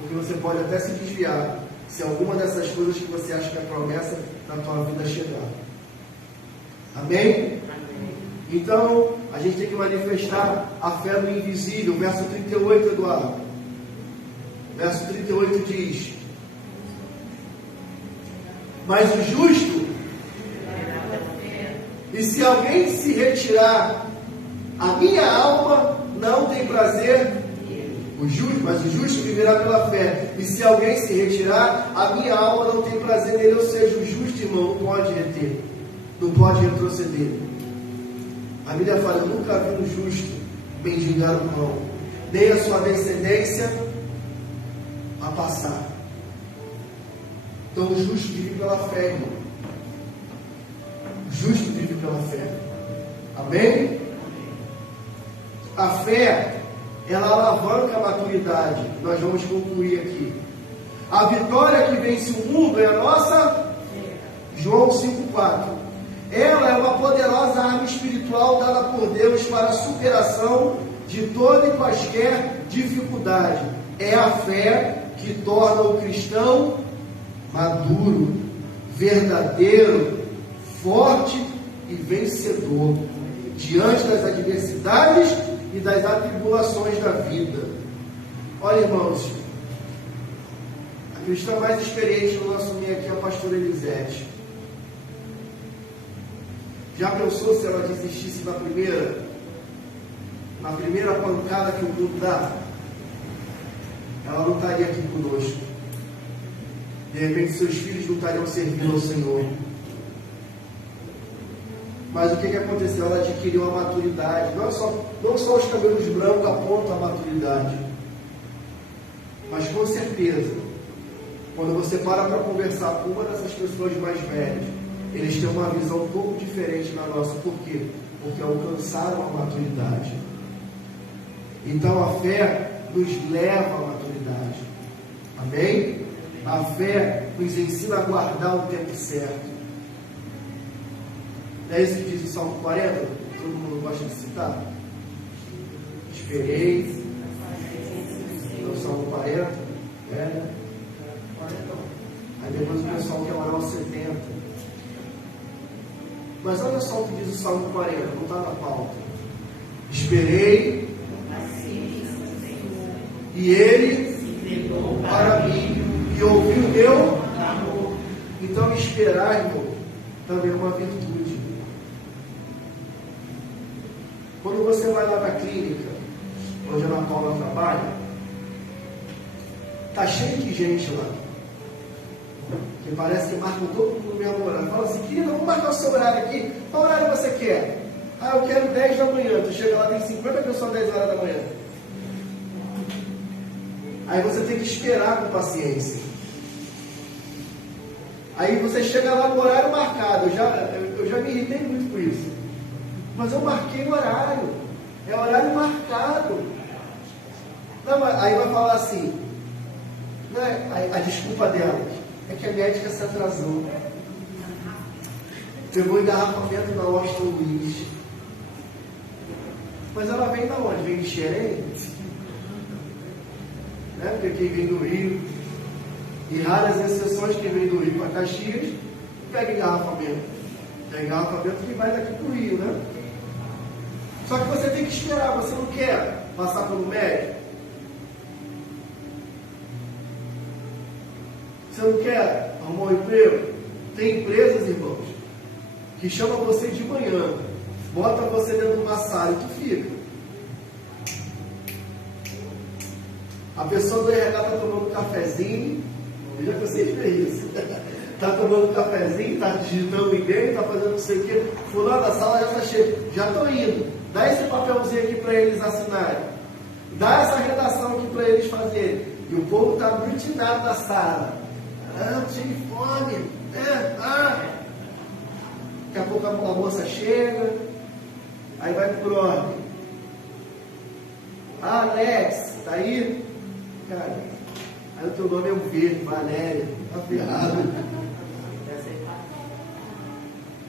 Porque você pode até se desviar se alguma dessas coisas que você acha que é promessa na tua vida chegar. Amém? Então, a gente tem que manifestar a fé no invisível. Verso 38, Eduardo. Verso 38 diz: mas o justo, e se alguém se retirar, a minha alma não tem prazer. Mas o justo viverá pela fé. E se alguém se retirar, a minha alma não tem prazer nele. Ou seja, o justo, irmão, não pode reter, não pode retroceder. A Bíblia fala: eu nunca vi um justo mendigar o pão, nem a sua descendência a passar. Então o justo vive pela fé, irmão. O justo vive pela fé. Amém? A fé, ela alavanca a maturidade. Nós vamos concluir aqui. A vitória que vence o mundo é a nossa. João 5,4. Ela é uma poderosa arma espiritual dada por Deus para a superação de toda e quaisquer dificuldade. É a fé que torna o cristão maduro, verdadeiro, forte e vencedor diante das adversidades e das atribulações da vida. Olha, irmãos, a cristã mais experiente no nosso meio aqui é a pastora Elisete. Já pensou se ela desistisse na primeira pancada que o mundo dá? Ela não estaria aqui conosco. De repente seus filhos não estariam servindo ao Senhor. Mas o que aconteceu? Ela adquiriu a maturidade. Não só os cabelos brancos apontam a maturidade. Mas com certeza, quando você para conversar com uma dessas pessoas mais velhas, eles têm uma visão um pouco diferente da nossa. Por quê? Porque alcançaram a maturidade. Então a fé nos leva à maturidade. Amém? A fé nos ensina a guardar o tempo certo. Não é isso que diz o Salmo 40? Todo mundo gosta de citar? Esperei. É o Salmo 40. É, né? Aí depois o pessoal quer orar aos 70. Mas olha só o que diz o Salmo 40, não está na pauta. Esperei, e Ele para mim, e ouviu o meu amor. Então esperar, irmão, também é uma virtude. Quando você vai lá na clínica, onde a Ana Paula trabalha, está cheio de gente lá. Que parece que marcam todo mundo no mesmo horário. Fala assim: querida, vamos marcar o seu horário aqui. Qual horário você quer? Ah, eu quero 10 da manhã. Tu chega lá, tem 50 pessoas 10 horas da manhã. Aí você tem que esperar com paciência. Aí você chega lá no horário marcado. Eu já me irritei muito com isso. Mas eu marquei o horário. É horário marcado. Não, aí vai falar assim, né? A desculpa dela é que a médica se atrasou. Pegou engarrafamento na Washington Luiz. Mas ela vem da onde? Vem de Xerém? Né? Porque quem vem do Rio, e raras exceções, quem vem do Rio para Caxias, pega engarrafamento. Pega engarrafamento que vai daqui para o Rio, né? Só que você tem que esperar. Você não quer passar pelo médico? Você não quer arrumar um emprego? Tem empresas, irmãos, que chamam você de manhã, bota você dentro de uma sala e tu fica. A pessoa do RH está tomando um cafezinho, eu já cansei de ver isso. Está Está tomando um cafezinho, está digitando o e-mail, está fazendo não sei o quê. Fulano da sala já está cheio. Já estou indo. Dá esse papelzinho aqui para eles assinarem. Dá essa redação aqui para eles fazerem. E o povo está aglutinado na sala. Cheio de fome. Daqui a pouco a moça chega. Aí vai pro próximo. Alex, tá aí? Cara, aí o teu nome é um verde, Valéria. Tá ferrado.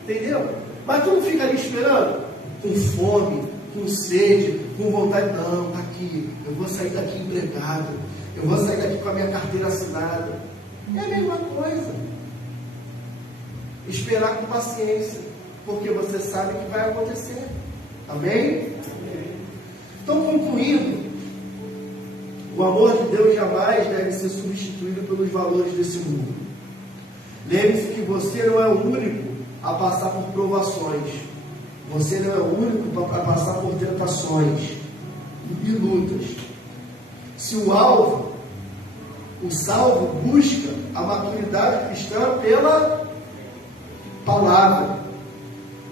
Entendeu? Mas tu não fica ali esperando, com fome, com sede, com vontade. Não, tá aqui. Eu vou sair daqui empregado. Eu vou sair daqui com a minha carteira assinada. É a mesma coisa. Esperar com paciência, porque você sabe que vai acontecer. Amém? Então, concluindo, o amor de Deus jamais deve ser substituído pelos valores desse mundo. Lembre-se que você não é o único a passar por provações. Você não é o único a passar por tentações e lutas. Se o salvo busca a maturidade cristã pela palavra.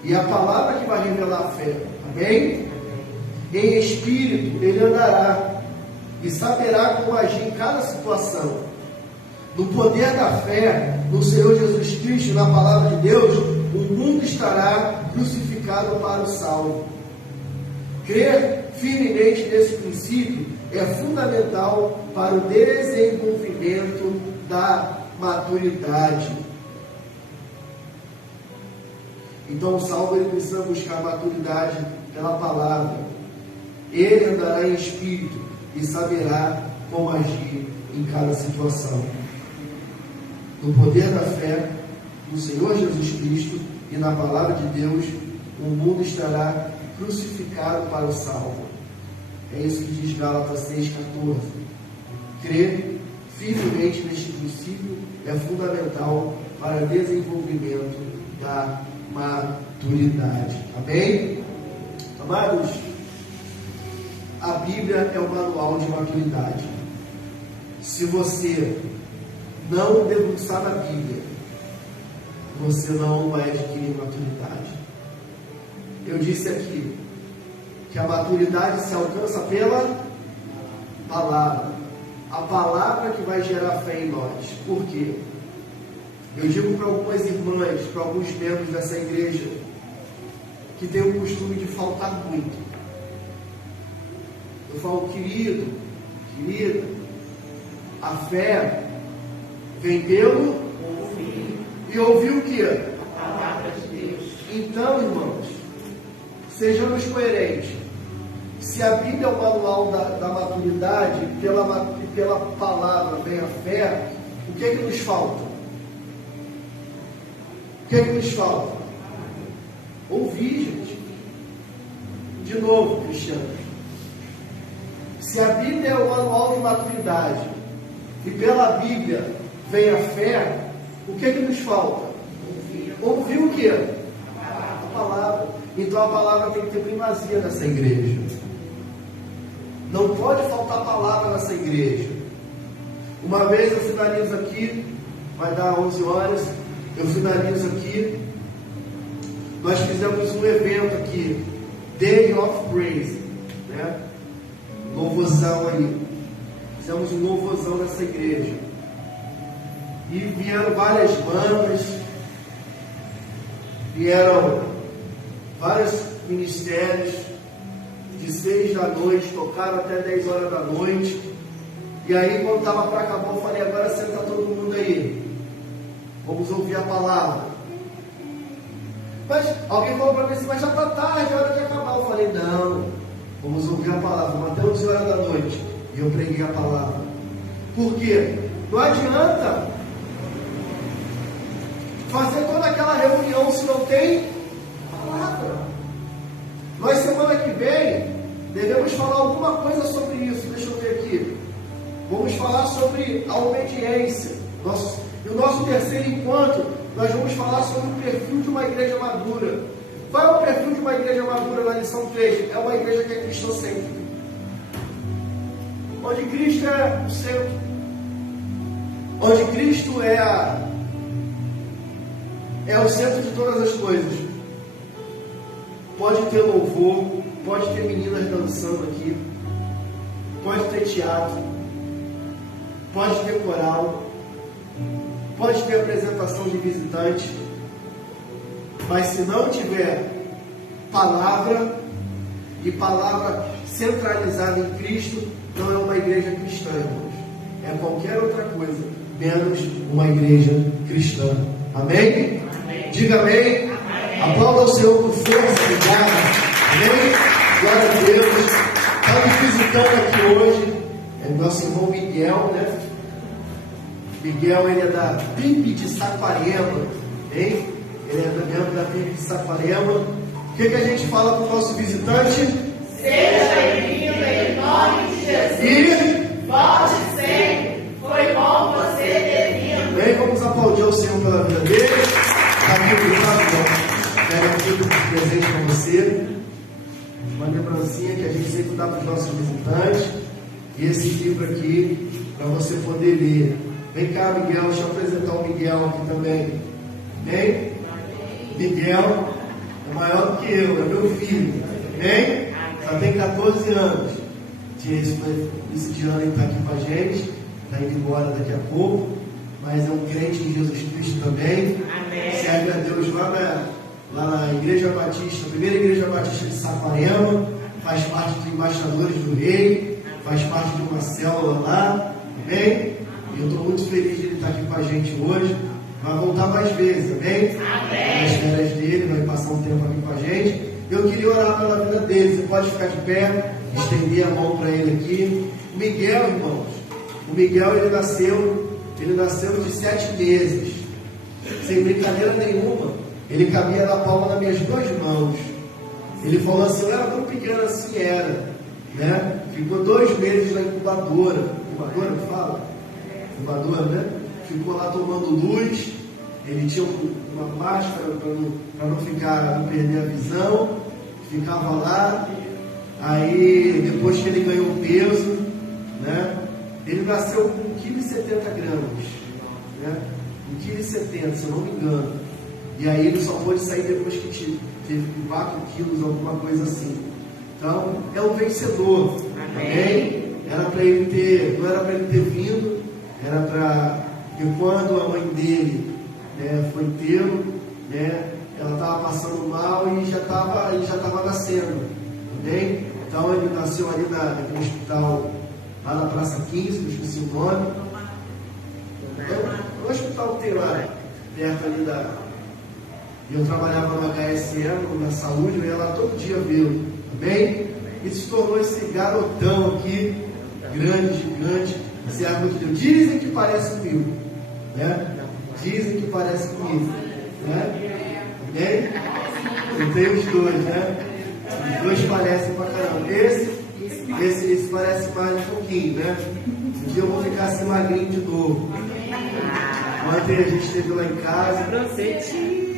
E a palavra que vai revelar a fé. Amém? Em espírito ele andará e saberá como agir em cada situação. No poder da fé, no Senhor Jesus Cristo, na palavra de Deus, o mundo estará crucificado para o salvo. Crer firmemente nesse princípio é fundamental para o desenvolvimento da maturidade. Então o salvo ele precisa buscar maturidade pela palavra. Ele andará em espírito e saberá como agir em cada situação. No poder da fé, no Senhor Jesus Cristo e na palavra de Deus, o mundo estará crucificado para o salvo. É isso que diz Gálatas 6,14. Crer firmemente neste princípio é fundamental para o desenvolvimento da maturidade. Amém? Amados, a Bíblia é o manual de maturidade. Se você não debruçar na Bíblia, você não vai adquirir maturidade. Eu disse aqui que a maturidade se alcança pela palavra. A palavra que vai gerar fé em nós. Por quê? Eu digo para algumas irmãs, para alguns membros dessa igreja, que tem o costume de faltar muito. Eu falo, querido, querida, a fé vem pelo ouvir. E ouvir o quê? A palavra de Deus. Então, irmãos, sejamos coerentes. Se a Bíblia é o manual da maturidade, e pela palavra vem a fé, o que é que nos falta? O que é que nos falta? Ouvir, gente. De novo, Cristiano. Se a Bíblia é o manual de maturidade, e pela Bíblia vem a fé, o que é que nos falta? Ouvir o quê? A palavra. Então a palavra tem que ter primazia nessa igreja. Não pode faltar palavra nessa igreja. Uma vez eu finalizo aqui, vai dar 11 horas, eu finalizo aqui. Nós fizemos um evento aqui, Day of Praise, né? Louvozão aí. Fizemos um louvozão nessa igreja. E vieram várias bandas, vieram vários ministérios, de 6 da noite, tocaram até 10 horas da noite. E aí, quando estava para acabar, eu falei, agora senta todo mundo aí. Vamos ouvir a palavra. Mas alguém falou para mim assim, mas já está tarde, é hora de acabar. Eu falei, não, vamos ouvir a palavra, até 11 horas da noite. E eu preguei a palavra. Por quê? Não adianta fazer toda aquela reunião se não tem palavra. Nós, semana que vem, devemos falar alguma coisa sobre isso. Deixa eu ver aqui. Vamos falar sobre a obediência. E o nosso terceiro encontro, nós vamos falar sobre o perfil de uma igreja madura. Qual é o perfil de uma igreja madura na lição 3? É uma igreja que é cristocêntrica. Onde Cristo é o centro. Onde Cristo é é o centro de todas as coisas. Pode ter louvor, pode ter meninas dançando aqui, pode ter teatro, pode ter coral, pode ter apresentação de visitante, mas se não tiver palavra, e palavra centralizada em Cristo, não é uma igreja cristã, irmãos. É qualquer outra coisa, menos uma igreja cristã. Amém? Amém. Diga amém. Amém. Aplauda o Senhor com força e garra. Amém? Glória a Deus. Estamos visitando aqui hoje nosso irmão Miguel, né? Miguel, ele é da PIB de Saquarema, hein? Ele é membro da PIB de Saquarema. O que a gente fala para o nosso visitante? Seja bem-vindo em nome de Jesus. E volte sempre. Foi bom você ter vindo. Bem, vamos aplaudir o Senhor pela vida dele. Está aqui obrigado. Pega aqui um presente para você. Uma lembrancinha que a gente sempre dá para os nossos visitantes. E esse livro aqui, para você poder ler. Vem cá, Miguel, deixa eu apresentar o Miguel aqui também. Bem? Miguel é maior do que eu, é meu filho. Bem? Já tem 14 anos. Esse ano ele está aqui com a gente. Está indo embora daqui a pouco. Mas é um crente em Jesus Cristo também. Amém. Serve a Deus lá na Igreja Batista, primeira Igreja Batista de Saquarema. Faz parte dos embaixadores do rei. Faz parte de uma célula lá. Amém? E eu estou muito feliz de ele estar aqui com a gente hoje. Vai voltar mais vezes, amém? Amém. Nas férias dele, vai passar um tempo aqui com a gente. Eu queria orar pela vida dele. Você pode ficar de pé, estender a mão para ele aqui. O Miguel, irmãos, o Miguel ele nasceu de 7 meses. Sem brincadeira nenhuma. Ele cabia na palma das minhas 2 mãos. Ele falou assim, eu era tão pequeno assim, era. Né? Ficou 2 meses na incubadora. Incubadora que fala? Incubadora, né? Ficou lá tomando luz. Ele tinha uma máscara para não perder a visão. Ficava lá. Aí, depois que ele ganhou peso, né? Ele nasceu com 1,70 kg. Né? 1,70 kg, se eu não me engano. E aí ele só pôde sair depois que teve 4 quilos, alguma coisa assim. Então, é um vencedor. Amém? Não era para ele ter vindo, era para que quando a mãe dele foi tê-lo, né, ela estava passando mal e já estava nascendo. Amém? Então ele nasceu ali naquele hospital, lá na Praça 15, não esqueci o nome. É um hospital que tem lá, perto ali E eu trabalhava no HSM, na saúde, eu ia lá todo dia vê-lo. Amém? E se tornou esse garotão aqui, grande, gigante, servo de Deus. Dizem que parece comigo, né? Dizem que parece comigo, né? Amém? Eu tenho os dois, né? Os dois parecem pra caramba. Esse parece mais um pouquinho, né? Um dia eu vou ficar assim magrinho de novo. Ontem a gente esteve lá em casa.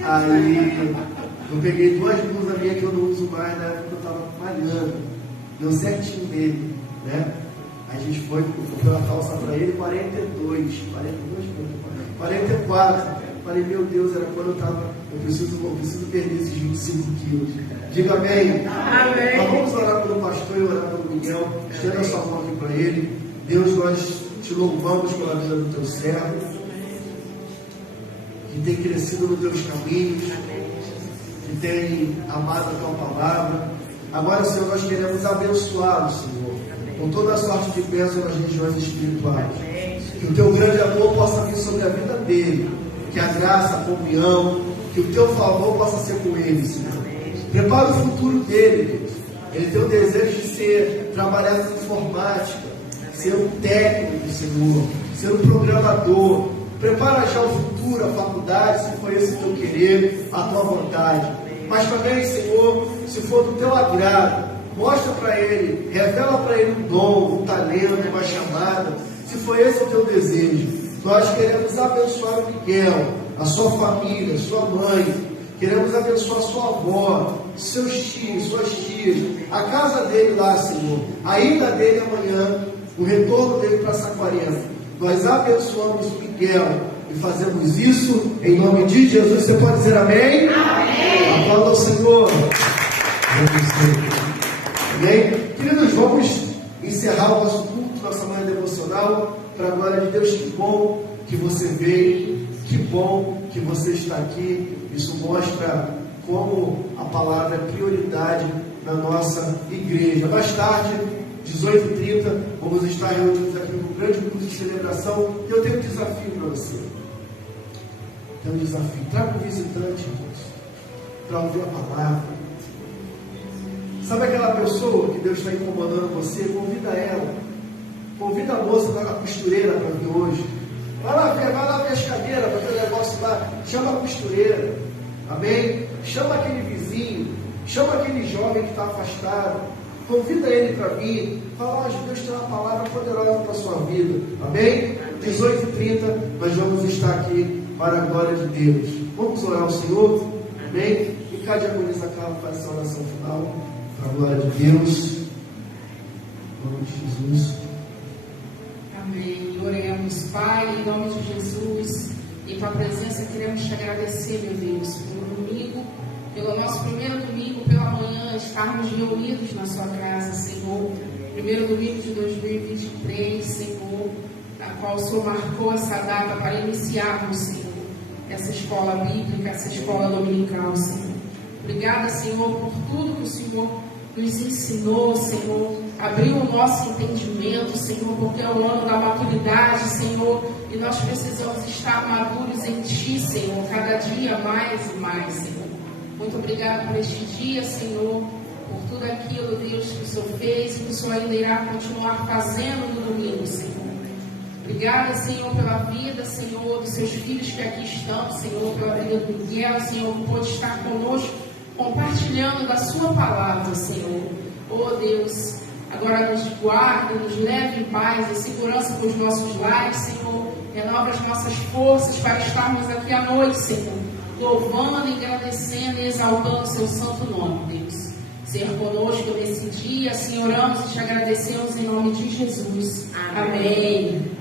Aí eu peguei 2 blusas minhas que eu não uso mais, na época que eu estava malhando. Deu certinho nele, né? A gente foi, comprou a calça para ele, 44. Falei, meu Deus, era quando eu preciso perder esses 25 quilos. Diga amém. Amém. Mas vamos orar pelo pastor e orar pelo Miguel. Estenda a sua mão aqui para ele. Deus, nós te louvamos pela vida do teu servo, que tem crescido nos teus caminhos, que tem amado a tua palavra. Agora, Senhor, nós queremos abençoá-lo, Senhor, com toda a sorte de bênção nas regiões espirituais. Que o teu grande amor possa vir sobre a vida dele, que a graça, a comunhão, que o teu favor possa ser com ele, Senhor. Prepara o futuro dele, Deus. Ele tem o desejo de trabalhar com informática, ser um técnico, Senhor, ser um programador. Prepara já o futuro, a faculdade, se for esse o teu querer, a tua vontade. Mas também, Senhor, se for do teu agrado, mostra para ele, revela para ele um dom, um talento, uma chamada. Se for esse o teu desejo, nós queremos abençoar o Miguel, a sua família, a sua mãe. Queremos abençoar a sua avó, seus tios, suas tias, a casa dele lá, Senhor, a ida dele amanhã, o retorno dele para Saquarema. Nós abençoamos o Miguel e E fazemos isso em nome de Jesus. Você pode dizer amém? Amém. Aplauda ao Senhor. Amém? Queridos, vamos encerrar o nosso culto, nossa manhã devocional, para a glória de Deus. Que bom que você veio, que bom que você está aqui. Isso mostra como a palavra é prioridade na nossa igreja. Mais tarde, 18h30, vamos estar reunidos aqui no grande culto de celebração. E eu tenho um desafio para você. Tenho um desafio. Traga um visitante, irmãos, para ouvir a palavra. Sabe aquela pessoa que Deus está incomodando você? Convida ela. Convida a moça da costureira para vir hoje. Vai lá ver as cadeiras para ter negócio lá. Chama a costureira. Amém? Chama aquele vizinho. Chama aquele jovem que está afastado. Convida ele para vir. Fala, Deus tem uma palavra poderosa para a sua vida. Amém? 18h30, nós vamos estar aqui para a glória de Deus. Vamos orar ao Senhor. Amém? E cada diaconisa Carla faz essa oração final para a glória de Deus. Em nome de Jesus. Amém. Oremos, Pai, em nome de Jesus. Em tua presença queremos te agradecer, meu Deus, pelo domingo, pelo nosso primeiro domingo, pela manhã, estarmos reunidos na sua casa, Senhor. Primeiro domingo de 2023, Senhor, na qual o Senhor marcou essa data para iniciarmos, Senhor, essa escola bíblica, essa escola dominical, Senhor. Obrigada, Senhor, por tudo que o Senhor nos ensinou, Senhor. Abriu o nosso entendimento, Senhor, porque é o ano da maturidade, Senhor, e nós precisamos estar maduros em Ti, Senhor, cada dia mais e mais, Senhor. Muito obrigado por este dia, Senhor, por tudo aquilo, Deus, que o Senhor fez e que o Senhor ainda irá continuar fazendo no domingo, Senhor. Obrigada, Senhor, pela vida, Senhor, dos seus filhos que aqui estão, Senhor, pela vida do Miguel, Senhor, que pode estar conosco, compartilhando da sua palavra, Senhor. Oh, Deus, agora nos guarde, nos leve em paz e segurança para os nossos lares, Senhor. Renova as nossas forças para estarmos aqui à noite, Senhor, louvando, agradecendo e exaltando o seu santo nome, Deus. Ser conosco nesse dia, assim oramos e te agradecemos em nome de Jesus. Amém.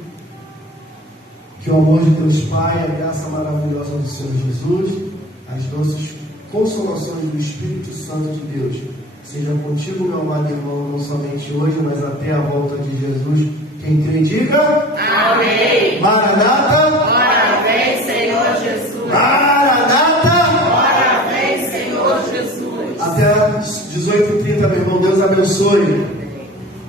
Que o amor de Deus Pai, a graça maravilhosa do Senhor Jesus, as doces consolações do Espírito Santo de Deus, seja contigo, meu amado irmão, não somente hoje, mas até a volta de Jesus. Quem crê, diga Amém. Maranata. Ora vem, Senhor Jesus. Maranata. Ora vem, Senhor Jesus. Até 18h30, meu irmão. Deus abençoe.